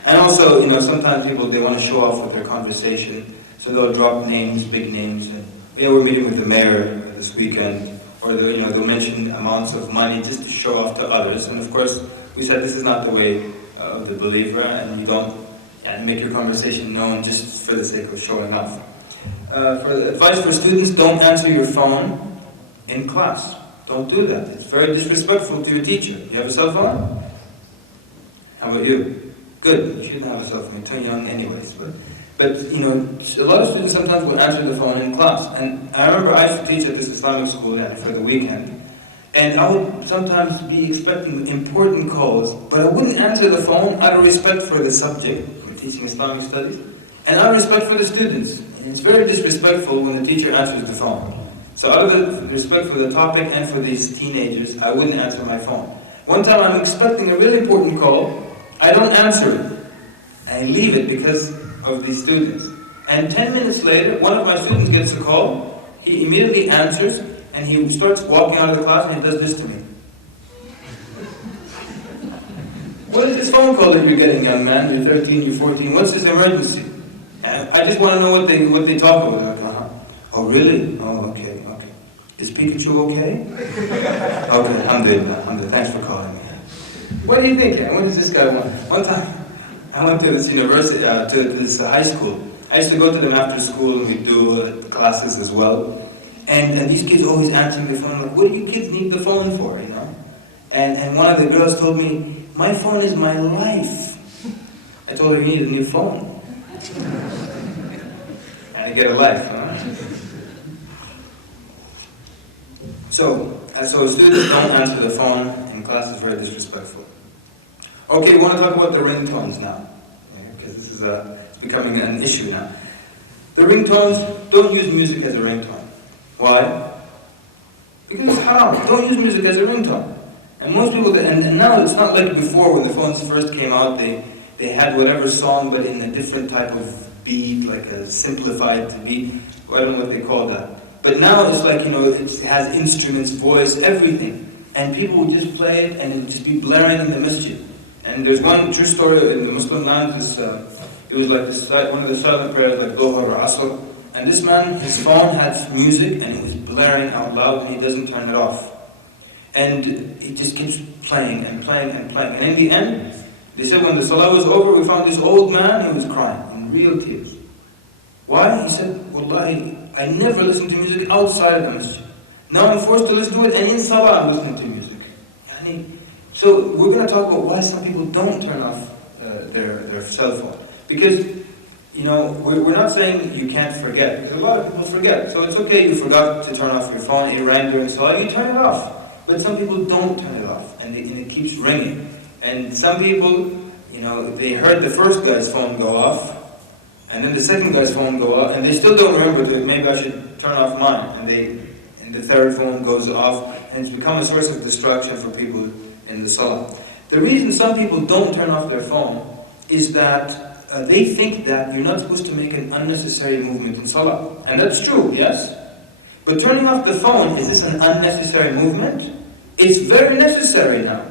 And also, sometimes people, they want to show off with their conversation, so they'll drop names, big names, and we're meeting with the mayor this weekend, or they'll mention amounts of money just to show off to others. And of course, we said this is not the way of the believer, and you don't make your conversation known just for the sake of showing off. For advice for students, don't answer your phone in class. Don't do that. It's very disrespectful to your teacher. You have a cell phone? How about you? Good. You shouldn't have a cell phone. You're too young anyways. But a lot of students sometimes will answer the phone in class. And I remember I used to teach at this Islamic school for the weekend. And I would sometimes be expecting important calls, but I wouldn't answer the phone out of respect for the subject. We're teaching Islamic studies. And out of respect for the students. And it's very disrespectful when the teacher answers the phone. So out of the respect for the topic and for these teenagers, I wouldn't answer my phone. One time I'm expecting a really important call, I don't answer it. I leave it because of these students. And 10 minutes later, one of my students gets a call, he immediately answers, and he starts walking out of the class and he does this to me. What is this phone call that you're getting, young man? You're 13, you're 14, what's this emergency? And I just want to know what they talk about. Oh really? Oh, okay. Is Pikachu okay? Okay, alhamdulillah, thanks for calling me. What do you think? What does this guy want? One time, I went to this university, to this high school. I used to go to them after school, and we'd do classes as well. And these kids always answering the phone. I'm like, what do you kids need the phone for, And one of the girls told me, my phone is my life. I told her, you need a new phone. And to get a life, So students don't answer the phone in class is very disrespectful. Okay, we want to talk about the ringtones now, because this is it's becoming an issue now. The ringtones, don't use music as a ringtone. Why? Because it's haram. Don't use music as a ringtone. And most people, and now it's not like before when the phones first came out, they had whatever song but in a different type of beat, like a simplified beat. I don't know what they call that. But now it's like, it has instruments, voice, everything. And people would just play it and it would just be blaring in the masjid. And there's one true story in the Muslim land, it was like one of the silent prayers like Dhuhr or Asr. And this man, his phone had music and it was blaring out loud and he doesn't turn it off. And it just keeps playing and playing and playing. And in the end, they said when the salah was over, we found this old man who was crying in real tears. Why? He said, Wallahi, I never listened to music outside of the masjid. Now I'm forced to listen to it, and in salah I'm listening to music. So we're going to talk about why some people don't turn off their cell phone. Because, we're not saying you can't forget, because a lot of people forget. So it's okay, you forgot to turn off your phone, it rang during salah, you turn it off. But some people don't turn it off, and it keeps ringing. And some people, they heard the first guy's phone go off, and then the second guy's phone go off, and they still don't remember to, maybe I should turn off mine. And the third phone goes off, and it's become a source of distraction for people in the salah. The reason some people don't turn off their phone is that they think that you're not supposed to make an unnecessary movement in salah. And that's true, yes? But turning off the phone, is this an unnecessary movement? It's very necessary now.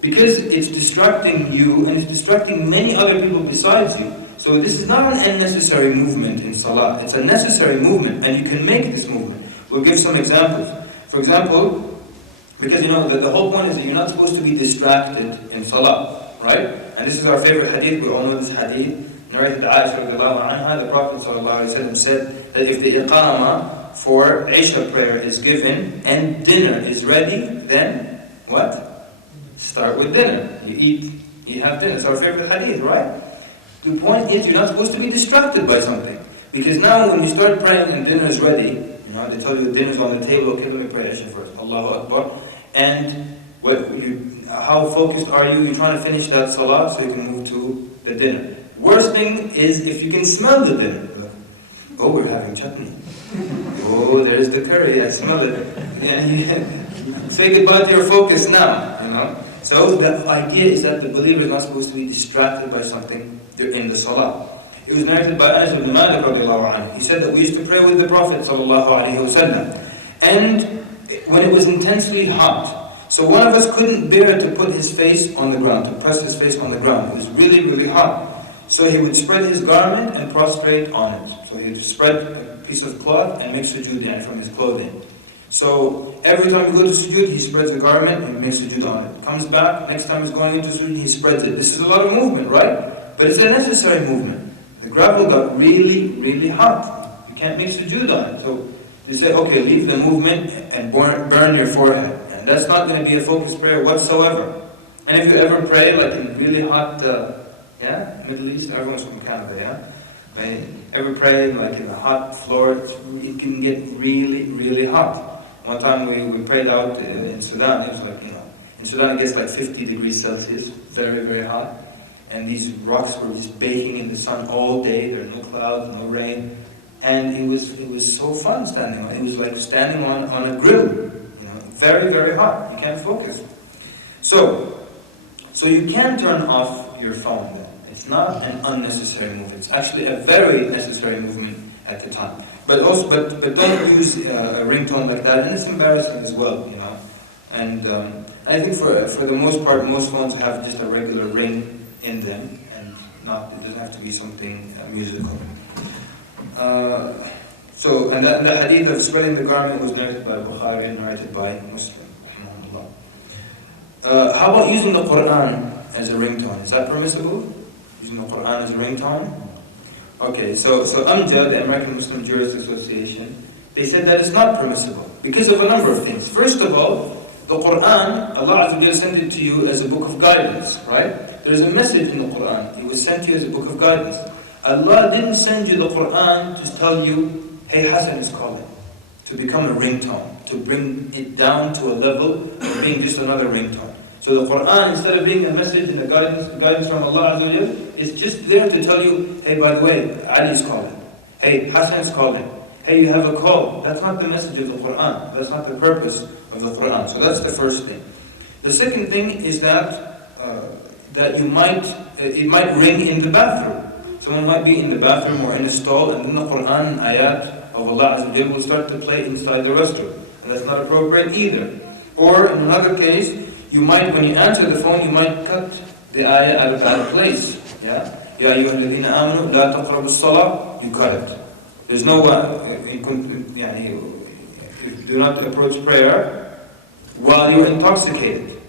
Because it's distracting you and it's distracting many other people besides you. So this is not an unnecessary movement in salah. It's a necessary movement and you can make this movement. We'll give some examples. For example, because the whole point is that you're not supposed to be distracted in salah, right? And this is our favorite hadith. We all know this hadith. Narrated by Aisha radiallahu anha, the Prophet sallallahu alaihi wasallam said that if the iqamah for Isha prayer is given and dinner is ready, then what? Start with dinner. You have dinner. It's our favorite hadith, right? The point is you're not supposed to be distracted by something. Because now when you start praying and dinner is ready, they tell you dinner's on the table, okay, let me pray Isha first. Allahu Akbar. And how focused are you? You're trying to finish that salah so you can move to the dinner. Worst thing is if you can smell the dinner. Oh, we're having chutney. Oh, there's the curry, I smell it. Say goodbye to your focus now, So the idea is that the believer is not supposed to be distracted by something in the salah. It was narrated by Anas ibn Malik radiallahu anhu. He said that we used to pray with the Prophet sallallahu alaihi wasallam. And when it was intensely hot, so one of us couldn't bear to put his face on the ground, to press his face on the ground. It was really, really hot. So he would spread his garment and prostrate on it. So he would spread a piece of cloth and make sujood from his clothing. So every time he goes to sujood, he spreads the garment and makes sujood on it. Comes back, next time he's going into sujood, he spreads it. This is a lot of movement, right? But it's a necessary movement. The gravel got really, really hot. You can't make sujood on it. So you say, okay, leave the movement and burn your forehead. And that's not going to be a focused prayer whatsoever. And if you ever pray like in really hot, Middle East, everyone's from Canada, yeah? Ever pray like in a hot floor, it can get really, really hot. One time we prayed out in Sudan, it was like, in Sudan it gets like 50 degrees Celsius, very, very hot. And these rocks were just baking in the sun all day, there were no clouds, no rain. And it was so fun standing on it. It was like standing on a grill, very, very hot. You can't focus. So you can turn off your phone then. It's not an unnecessary movement. It's actually a very necessary movement at the time. But don't use a ringtone like that, and it's embarrassing as well, And I think for the most part, most phones have just a regular ring in them, and it doesn't have to be something musical. And the hadith of spreading the garment was narrated by Bukhari and narrated by Muslim. How about using the Quran as a ringtone? Is that permissible? Using the Quran as a ringtone? Okay, so AMJA, the American Muslim Jurists Association, they said that it's not permissible because of a number of things. First of all, the Quran, Allah Azza wa Jalla sent it to you as a book of guidance, right? There's a message in the Quran. It was sent to you as a book of guidance. Allah didn't send you the Quran to tell you, hey, Hassan is calling, to become a ringtone, to bring it down to a level of being just another ringtone. So the Quran, instead of being a message and a guidance from Allah Azza wa Jalla, is just there to tell you, hey, by the way, Ali is calling. Hey, Hassan is calling. Hey, you have a call. That's not the message of the Quran. That's not the purpose of the Quran. So that's the first thing. The second thing is that it might ring in the bathroom. Someone might be in the bathroom or in a stall, and then the Quran and ayat of Allah Azza wa Jalla will start to play inside the restroom. And that's not appropriate either. Or in another case, when you answer the phone, you might cut the ayah out of that place. Yeah? Ya ayyuha alladhina amanu la taqrabu as-salah, you cut it. There's no do not approach prayer while you're intoxicated.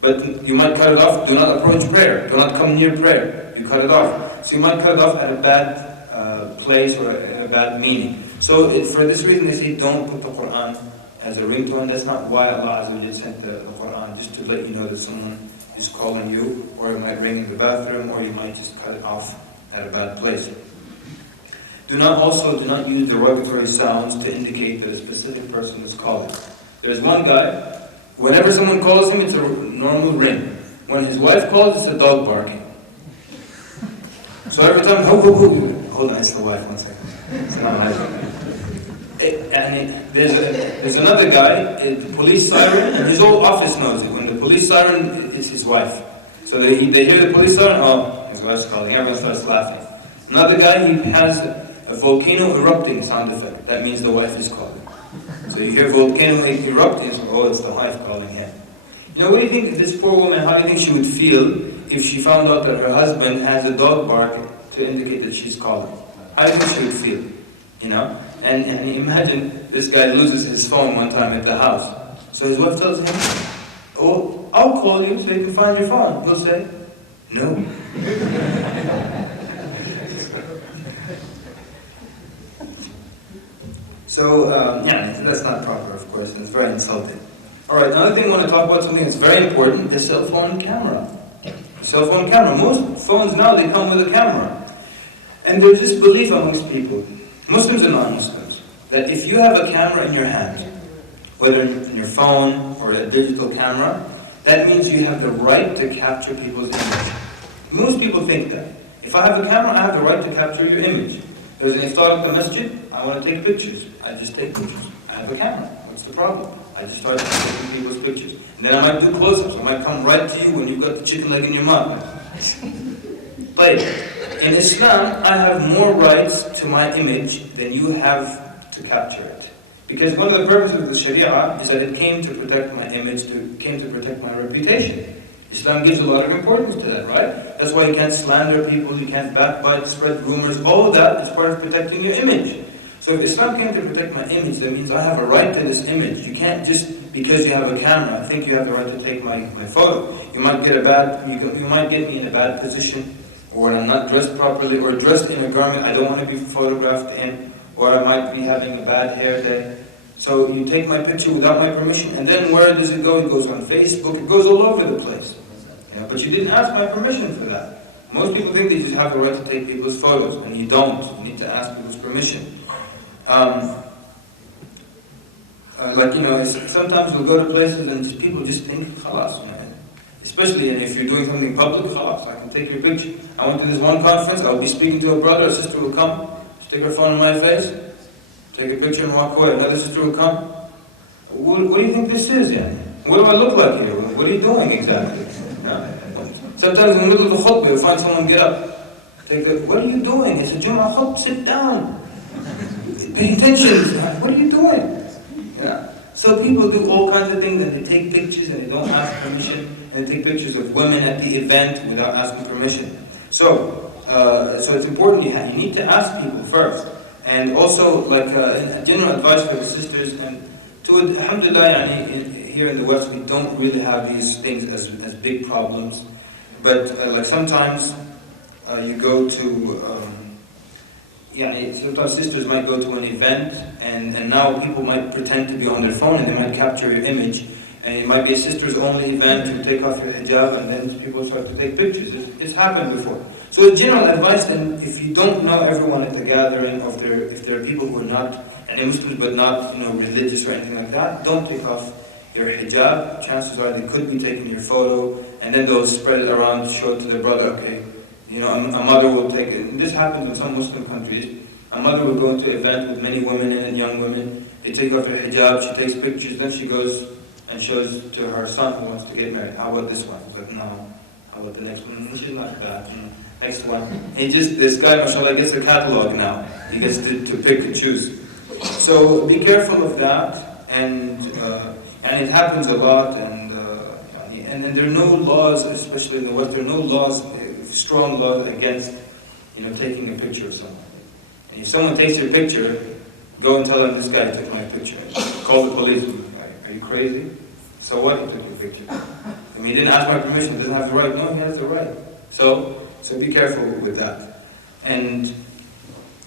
But you might cut it off, do not approach prayer, do not come near prayer. You cut it off. So you might cut it off at a bad place or a bad meaning. So for this reason they say don't put the Quran as a ringtone. That's not why Allah Azza wa Jalla sent the Quran, just to let you know that someone is calling you, or it might ring in the bathroom, or you might just cut it off at a bad place. Do not use derogatory sounds to indicate that a specific person is calling. There's one guy, whenever someone calls him, it's a normal ring. When his wife calls, it's a dog barking. So every time, hold on, it's the wife, one second. It's not my and there's another guy, the police siren, and his whole office knows it. When the police siren, it's his wife. So they hear the police siren, oh, his wife's calling. Everyone starts laughing. Another guy, he has a volcano erupting sound effect. That means the wife is calling. So you hear volcano erupting, so oh, it's the wife calling him. You know, what do you think this poor woman, how do you think she would feel if she found out that her husband has a dog bark to indicate that she's calling? How do you think she would feel? You know? And imagine this guy loses his phone one time at the house. So his wife tells him, oh, I'll call you so you can find your phone. He'll say, no. So, that's not proper, of course, and it's very insulting. Alright, another thing I want to talk about, something that's very important, the cell phone camera. The cell phone camera. Most phones now, they come with a camera. And there's this belief amongst people, Muslims and non-Muslims, that if you have a camera in your hand, whether in your phone or a digital camera, that means you have the right to capture people's image. Most people think that. If I have a camera, I have the right to capture your image. There's an install at the masjid, I want to take pictures. I just take pictures. I have a camera. What's the problem? I just start taking people's pictures. And then I might do close-ups. I might come right to you when you've got the chicken leg in your mouth. But in Islam, I have more rights to my image than you have to capture it. Because one of the purposes of the Sharia is that it came to protect my image, came to protect my reputation. Islam gives a lot of importance to that, right? That's why you can't slander people, you can't backbite, spread rumors. All of that is part of protecting your image. So if Islam came to protect my image, that means I have a right to this image. You can't just, because you have a camera, think you have the right to take my photo. You might get you might get me in a bad position, or I'm not dressed properly, or dressed in a garment I don't want to be photographed in, or I might be having a bad hair day. So you take my picture without my permission, and then where does it go? It goes on Facebook, it goes all over the place. But you didn't ask my permission for that. Most people think they just have the right to take people's photos, and you don't. You need to ask people's permission. Sometimes we'll go to places and people just think, khalas, especially if you're doing something public, khalas, I can take your picture. I went to this one conference, I'll be speaking to a brother, a sister will come, stick her phone in my face, take a picture and walk away. Another sister will come. What do you think this is, What do I look like here? What are you doing exactly? Sometimes in the middle of the khutbah, you'll find someone get up. What are you doing? It's a Jum'ah khutbah, sit down. Pay attention. What are you doing? So people do all kinds of things, and they take pictures and they don't ask permission, and they take pictures of women at the event without asking permission. So it's important you need to ask people first. And also, general advice for the sisters, and alhamdulillah, here in the West, we don't really have these things as big problems. But sometimes you go to, sometimes sisters might go to an event, and now people might pretend to be on their phone, and they might capture your image. And it might be a sisters only event, you take off your hijab, and then people start to take pictures. It's happened before. So general advice, then, if you don't know everyone at the gathering, or if there are people who are not, and they're Muslims but not religious or anything like that, don't take off your hijab. Chances are they could be taking your photo, and then they'll spread it around to show it to their brother, okay, a mother will take it. And this happens in some Muslim countries, A mother would go into an event with many women and young women. They take off their hijab, she takes pictures, then she goes and shows to her son who wants to get married. How about this one? He's like, no. How about the next one? She's not bad. Next one. This guy, mashallah, gets a catalog now. He gets to pick and choose. So be careful of that, and it happens a lot, and there are no laws, especially in the West, there are no laws, strong laws against, taking a picture of someone. And if someone takes your picture, go and tell them, this guy took my picture. Call the police. Are you crazy? So what? He took your picture. I mean, he didn't ask my permission. He doesn't have the right. No, he has the right. So be careful with that. And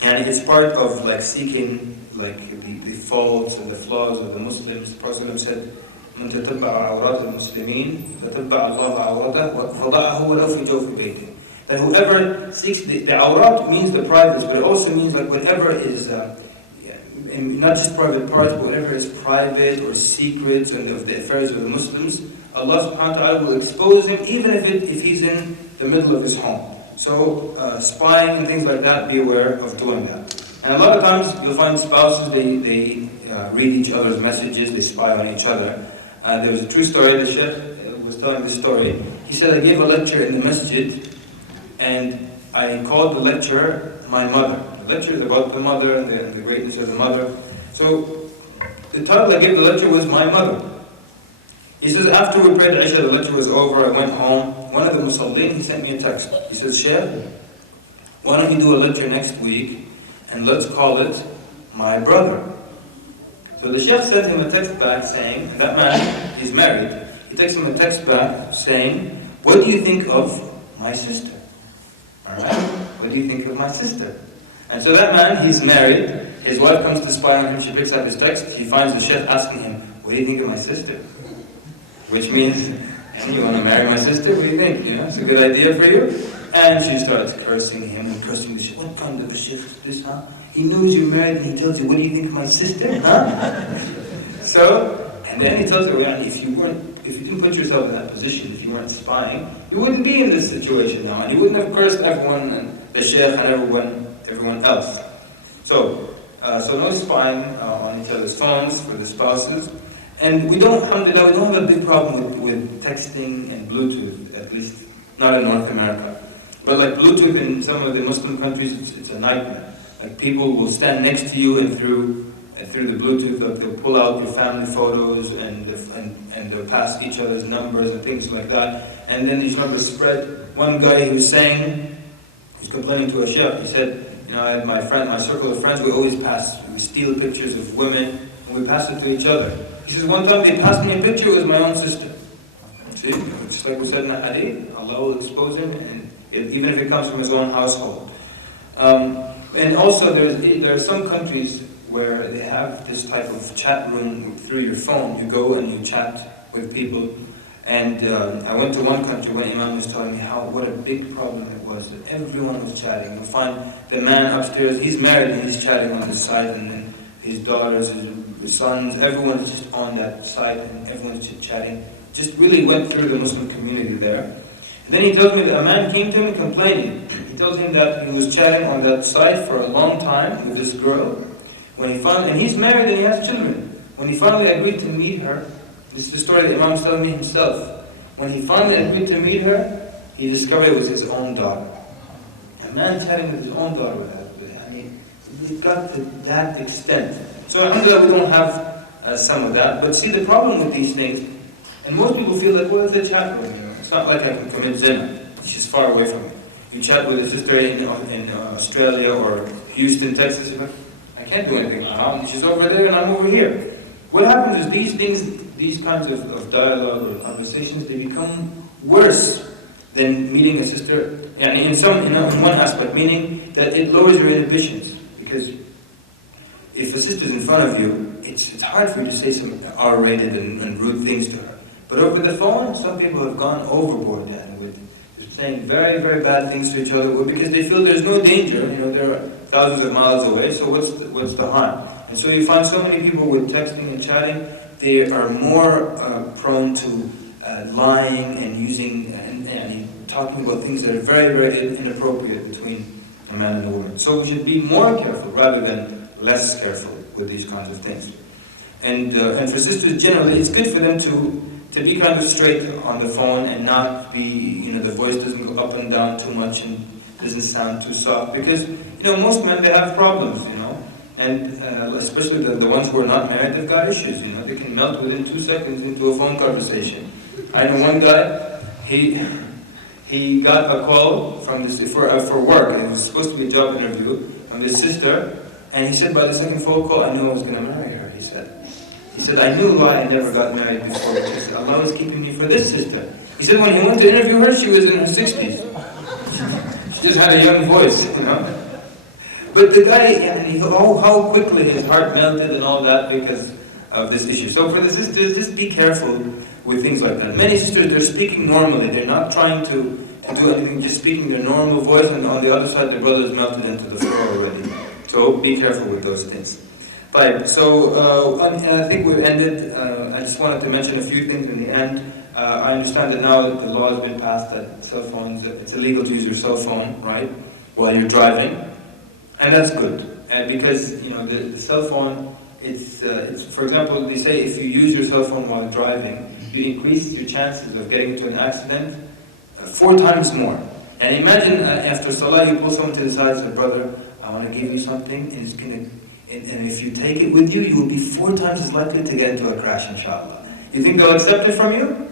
it's part of like seeking like the faults and the flaws of the Muslims. The Prophet said, "Man tatabba'a awrat al-Muslimin, tatabba'a Allah awratah, fada'ahu walau fi jawfi baytih." That whoever seeks the awrat means the privates, but it also means like whatever is, and not just private parts, but whatever is private or secrets and of the affairs of the Muslims, Allah subhanahu wa ta'ala will expose him even if he's in the middle of his home. So spying and things like that, be aware of doing that. And a lot of times you'll find spouses, they read each other's messages, they spy on each other. There was a true story, the Sheikh was telling this story. He said, I gave a lecture in the masjid, and I called the lecturer my mother. The lecture is about the mother and the greatness of the mother. So the title I gave the lecture was My Mother. He says, after we prayed Isha, the lecture was over, I went home. One of the Musallin, he sent me a text. He says, Sheikh, why don't you do a lecture next week, and let's call it My Brother. So the Sheikh sent him a text back saying, and that man, he's married, he takes him a text back saying, what do you think of my sister? Alright? What do you think of my sister? And so that man, he's married, his wife comes to spy on him, she picks up his text, she finds the Sheikh asking him, what do you think of my sister? Which means, you want to marry my sister? What do you think? It's a good idea for you? And she starts cursing him and cursing the Sheikh. What kind of a Sheikh is this, huh? He knows you're married and he tells you, what do you think of my sister, huh? So, and then he tells her, well, if you didn't put yourself in that position, if you weren't spying, you wouldn't be in this situation now, and you wouldn't have cursed everyone, and the Sheikh and everyone else. So no spying on each other's phones for the spouses. And we don't have a big problem with texting and Bluetooth, at least not in North America. But like Bluetooth in some of the Muslim countries, it's a nightmare. Like people will stand next to you and through the Bluetooth, like they'll pull out your family photos and they'll pass each other's numbers and things like that. And then these numbers spread. One guy who's complaining to a Sheikh, he said, I had my circle of friends, we steal pictures of women and we pass it to each other. He says, one time they passed me a picture, it was my own sister. See, just like we said in the hadith, Allah will expose him, and even if it comes from his own household. And also there are some countries where they have this type of chat room through your phone. You go and you chat with people. And I went to one country when Imam was telling me what a big problem it was, that everyone was chatting. You'll find the man upstairs, he's married and he's chatting on the side, and then his daughters, his sons, everyone's just on that site and everyone's just chatting. Just really went through the Muslim community there. And then he tells me that a man came to him complaining. He tells him that he was chatting on that site for a long time with this girl. And he's married and he has children. When he finally agreed to meet her, this is the story that Imam is telling me himself. When he finally agreed to meet her, he discovered it was his own daughter. A man chatting with his own daughter. I mean, it got to that extent. So alhamdulillah, we don't have some of that. But see, the problem with these things, and most people feel like, what is the chat room? It's not like I can commit zina. She's far away from me. You chat with a sister in Australia or Houston, Texas, I can't do anything now. She's over there and I'm over here. What happens is these kinds of dialogue or conversations, they become worse than meeting a sister. And in one aspect, meaning that it lowers your inhibitions. Because if a sister's in front of you, it's hard for you to say some R-rated and rude things to her. But over the phone, some people have gone overboard with saying very, very bad things to each other because they feel there's no danger. They're thousands of miles away, so what's the harm? And so you find so many people with texting and chatting, they are more prone to lying and using and talking about things that are very, very inappropriate between a man and a woman. So we should be more careful rather than less careful with these kinds of things. And for sisters generally, it's good for them to be kind of straight on the phone and not be, the voice doesn't go up and down too much and doesn't sound too soft. Because, most men, they have problems, and especially the ones who are not married, they've got issues, they can melt within 2 seconds into a phone conversation. I know one guy, he got a call from this for work, and it was supposed to be a job interview, from his sister, and he said by the second phone call, I knew I was going to marry her, he said. He said, I knew why I never got married before, because Allah was keeping me for this sister. He said when he went to interview her, she was in her 60s. She just had a young voice, But the guy, how quickly his heart melted and all that because of this issue. So for the sisters, just be careful with things like that. Many sisters, they're speaking normally. They're not trying to do anything, just speaking their normal voice, and on the other side, their brother is melted into the floor already. So be careful with those things. Right, so I think we've ended. I just wanted to mention a few things in the end. I understand that now the law has been passed that cell phones, it's illegal to use your cell phone, right, while you're driving. And that's good, because the cell phone, it's for example, they say if you use your cell phone while driving, you increase your chances of getting into an accident 4 times more. And imagine after Salah, you pull someone to the side and say, brother, I want to give you something, and it's gonna, and if you take it with you, you will be 4 times as likely to get into a crash, inshallah. You think they'll accept it from you?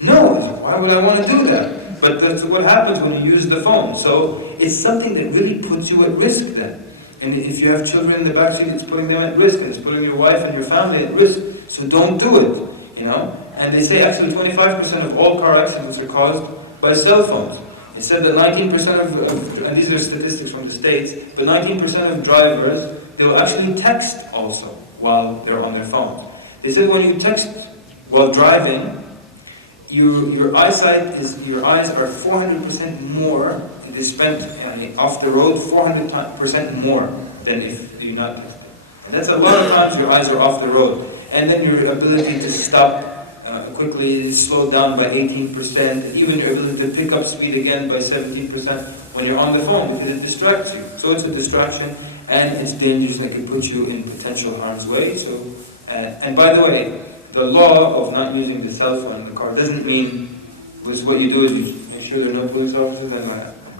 No. Why would I want to do that? But that's what happens when you use the phone. So it's something that really puts you at risk then. And if you have children in the backseat, it's putting them at risk, and it's putting your wife and your family at risk. So don't do it, And they say actually 25% of all car accidents are caused by cell phones. They said that 19% of, and these are statistics from the States, but 19% of drivers, they will actually text also while they're on their phones. They said when you text while driving, your eyes are 400% more, they spent off the road 400% more than if you're not. And that's a lot of times your eyes are off the road. And then your ability to stop quickly is slowed down by 18%, even your ability to pick up speed again by 17% when you're on the phone, because it distracts you. So it's a distraction, and it's dangerous, and it can put you in potential harm's way. So, and by the way, the law of not using the cell phone in the car doesn't mean what you do is you make sure there are no police officers and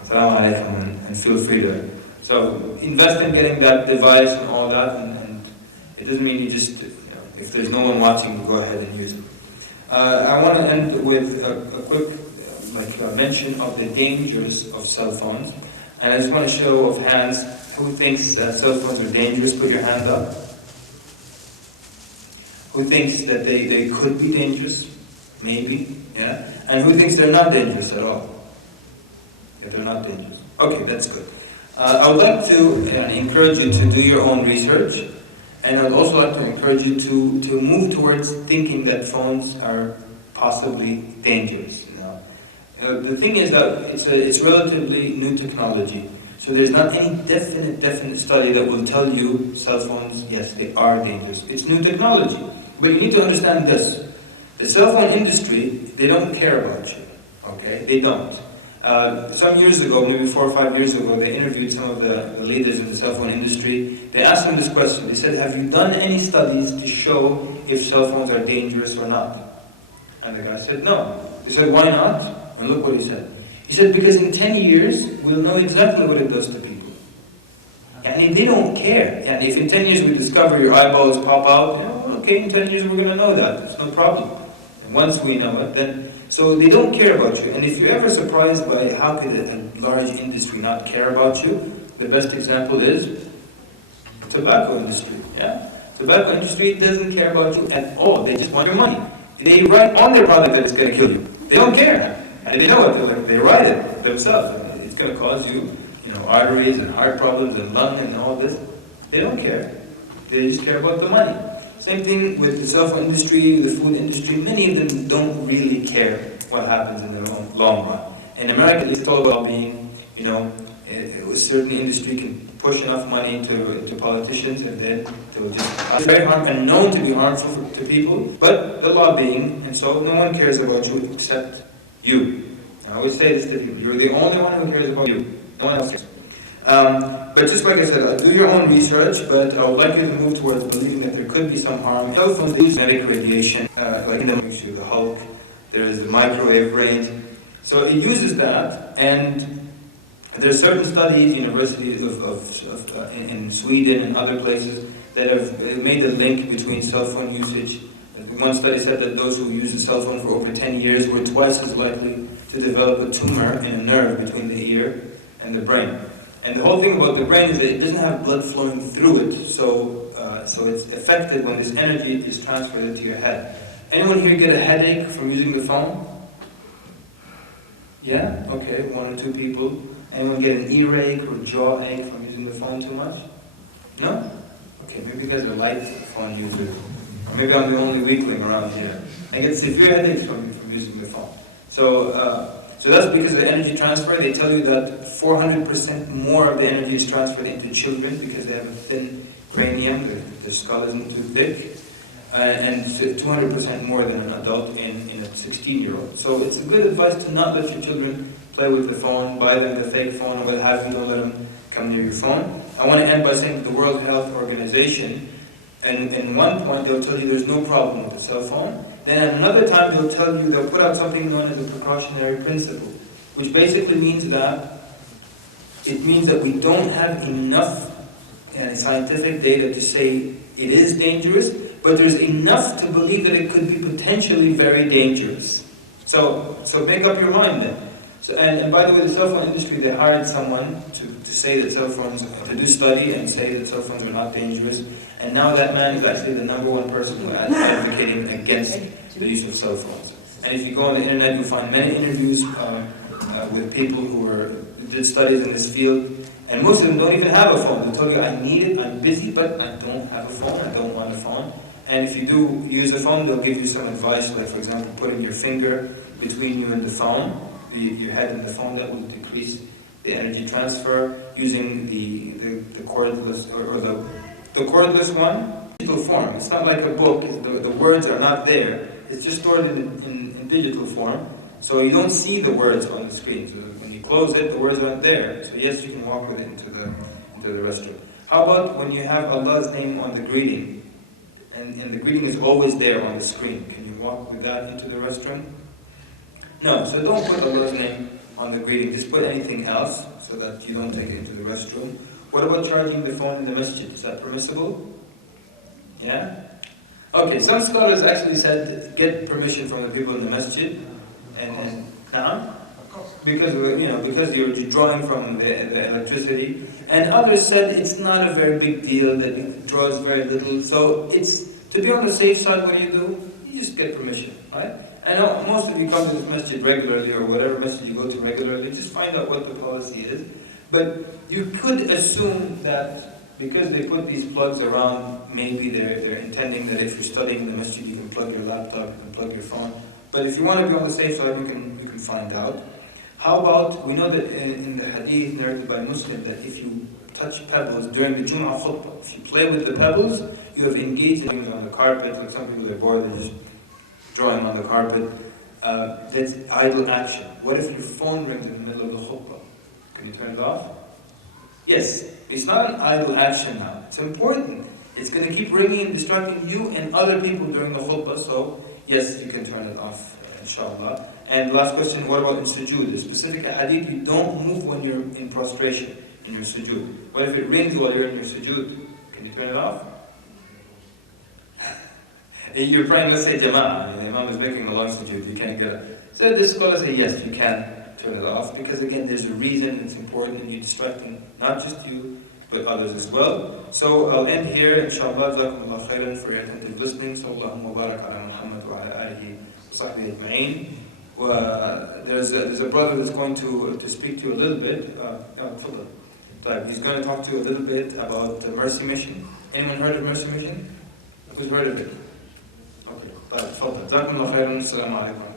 Assalamu alaikum, and feel free to. So invest in getting that device and all that, and it doesn't mean you just, if there's no one watching, go ahead and use it. I want to end with a quick mention of the dangers of cell phones. And I just want to show of hands who thinks that cell phones are dangerous. Put your hand up. Who thinks that they could be dangerous? Maybe, yeah? And who thinks they're not dangerous at all? If they're not dangerous. Okay, that's good. I would like to encourage you to do your own research, and I'd also like to encourage you to move towards thinking that phones are possibly dangerous. The thing is that it's relatively new technology, so there's not any definite study that will tell you cell phones, yes, they are dangerous. It's new technology. But you need to understand this. The cell phone industry, they don't care about you. Okay? They don't. Some years ago, maybe 4 or 5 years ago, they interviewed some of the leaders in the cell phone industry. They asked them this question. They said, have you done any studies to show if cell phones are dangerous or not? And the guy said, no. They said, why not? And look what he said. He said, because in 10 years, we'll know exactly what it does to people. And they don't care. And if in 10 years we discover your eyeballs pop out, okay, in 10 years we're going to know that. It's no problem. And once we know it, then... So they don't care about you. And if you're ever surprised by how could a large industry not care about you, the best example is the tobacco industry. Yeah? Tobacco industry doesn't care about you at all. They just want your money. They write on their product that it's going to kill you. They don't care. And they know it. They write it themselves. It's going to cause you, arteries and heart problems and lung and all this. They don't care. They just care about the money. Same thing with the cell phone industry, the food industry. Many of them don't really care what happens in the long run. In America, it's all about being, a certain industry can push enough money into politicians, and then they'll just... It's very hard and known to be harmful to people, but the lobbying, and so no one cares about you except you. I always say this to people. You're the only one who cares about you. No one else cares. But just like I said, do your own research, but I would like you to move towards believing that there could be some harm. Cell phones use genetic radiation, like in the Hulk, there is the microwave range. So it uses that, and there are certain studies, universities in Sweden and other places, that have made a link between cell phone usage. One study said that those who use a cell phone for over 10 years were twice as likely to develop a tumor in a nerve between the ear and the brain. And the whole thing about the brain is that it doesn't have blood flowing through it, so it's affected when this energy is transferred into your head. Anyone here get a headache from using the phone? Yeah? Okay, 1 or 2 people. Anyone get an earache or jaw ache from using the phone too much? No? Okay, maybe because they're light phone users. Or maybe I'm the only weakling around here. I get severe headaches from using the phone. So that's because of the energy transfer. They tell you that 400% more of the energy is transferred into children because they have a thin cranium, their skull isn't too thick, and 200% more than an adult in a 16-year-old. So it's a good advice to not let your children play with the phone, buy them the fake phone, or what have you, don't let them come near your phone. I want to end by saying that the World Health Organization, and in one point they'll tell you there's no problem with the cell phone. Then at another time they'll put out something known as a precautionary principle, which basically means that we don't have enough scientific data to say it is dangerous, but there's enough to believe that it could be potentially very dangerous. So make up your mind then. So, and by the way, the cell phone industry, they hired someone to say that cell phones, to do study and say that cell phones are not dangerous. And now that man is actually the #1 person who is advocating against the use of cell phones. And if you go on the internet, you'll find many interviews with people who did studies in this field. And most of them don't even have a phone. They'll tell you, I need it, I'm busy, but I don't have a phone, I don't want a phone. And if you do use a phone, they'll give you some advice, like for example, putting your finger between you and the phone, your head and the phone, that will decrease the energy transfer, using the cordless, or the cordless one, digital form. It's not like a book, the words are not there. It's just stored in digital form, so you don't see the words on the screen. So when you close it, the words aren't there. So yes, you can walk with it into the restroom. How about when you have Allah's name on the greeting, and the greeting is always there on the screen? Can you walk with that into the restroom? No, so don't put Allah's name on the greeting, just put anything else so that you don't take it into the restroom. What about charging the phone in the masjid? Is that permissible? Yeah? Okay, some scholars actually said get permission from the people in the masjid, and because you're drawing from the electricity. And others said it's not a very big deal, that it draws very little. So it's, to be on the safe side, what do? You just get permission, right? I know most of you come to this masjid regularly, or whatever masjid you go to regularly, just find out what the policy is. But you could assume that because they put these plugs around, maybe they're intending that if you're studying in the masjid, you can plug your laptop, you can plug your phone. But if you want to be on the safe side, you can find out. How about, we know that in the hadith narrated by Muslim, that if you touch pebbles during the Jum'ah khutbah, if you play with the pebbles, you have engaged in things on the carpet, like some people are bored, they're just drawing on the carpet. That's idle action. What if your phone rings in the middle of the khutbah? Can you turn it off? Yes, it's not an idle action now. It's important. It's going to keep ringing and distracting you and other people during the khutbah, so yes, you can turn it off, inshallah. And last question, what about in sujood? The specific hadith, you don't move when you're in prostration, in your sujood. What if it rings while you're in your sujood? Can you turn it off? You're praying, let's say jama'ah, the imam is making a long sujood, you can't get it. So this scholar say yes, you can turn it off, because again, there's a reason, it's important, and you're distracting not just you, but others as well. So I'll end here, inshallah, jazakumullah khairan for your attentive listening. Sallallahu mubarak ala Muhammad wa ala alihi wa sahbihi ajma'in. There's a brother that's going to speak to you a little bit. He's going to talk to you a little bit about the Mercy Mission. Anyone heard of Mercy Mission? Who's heard of it? Okay. Jazakumullah khairan. Assalamu alaikum.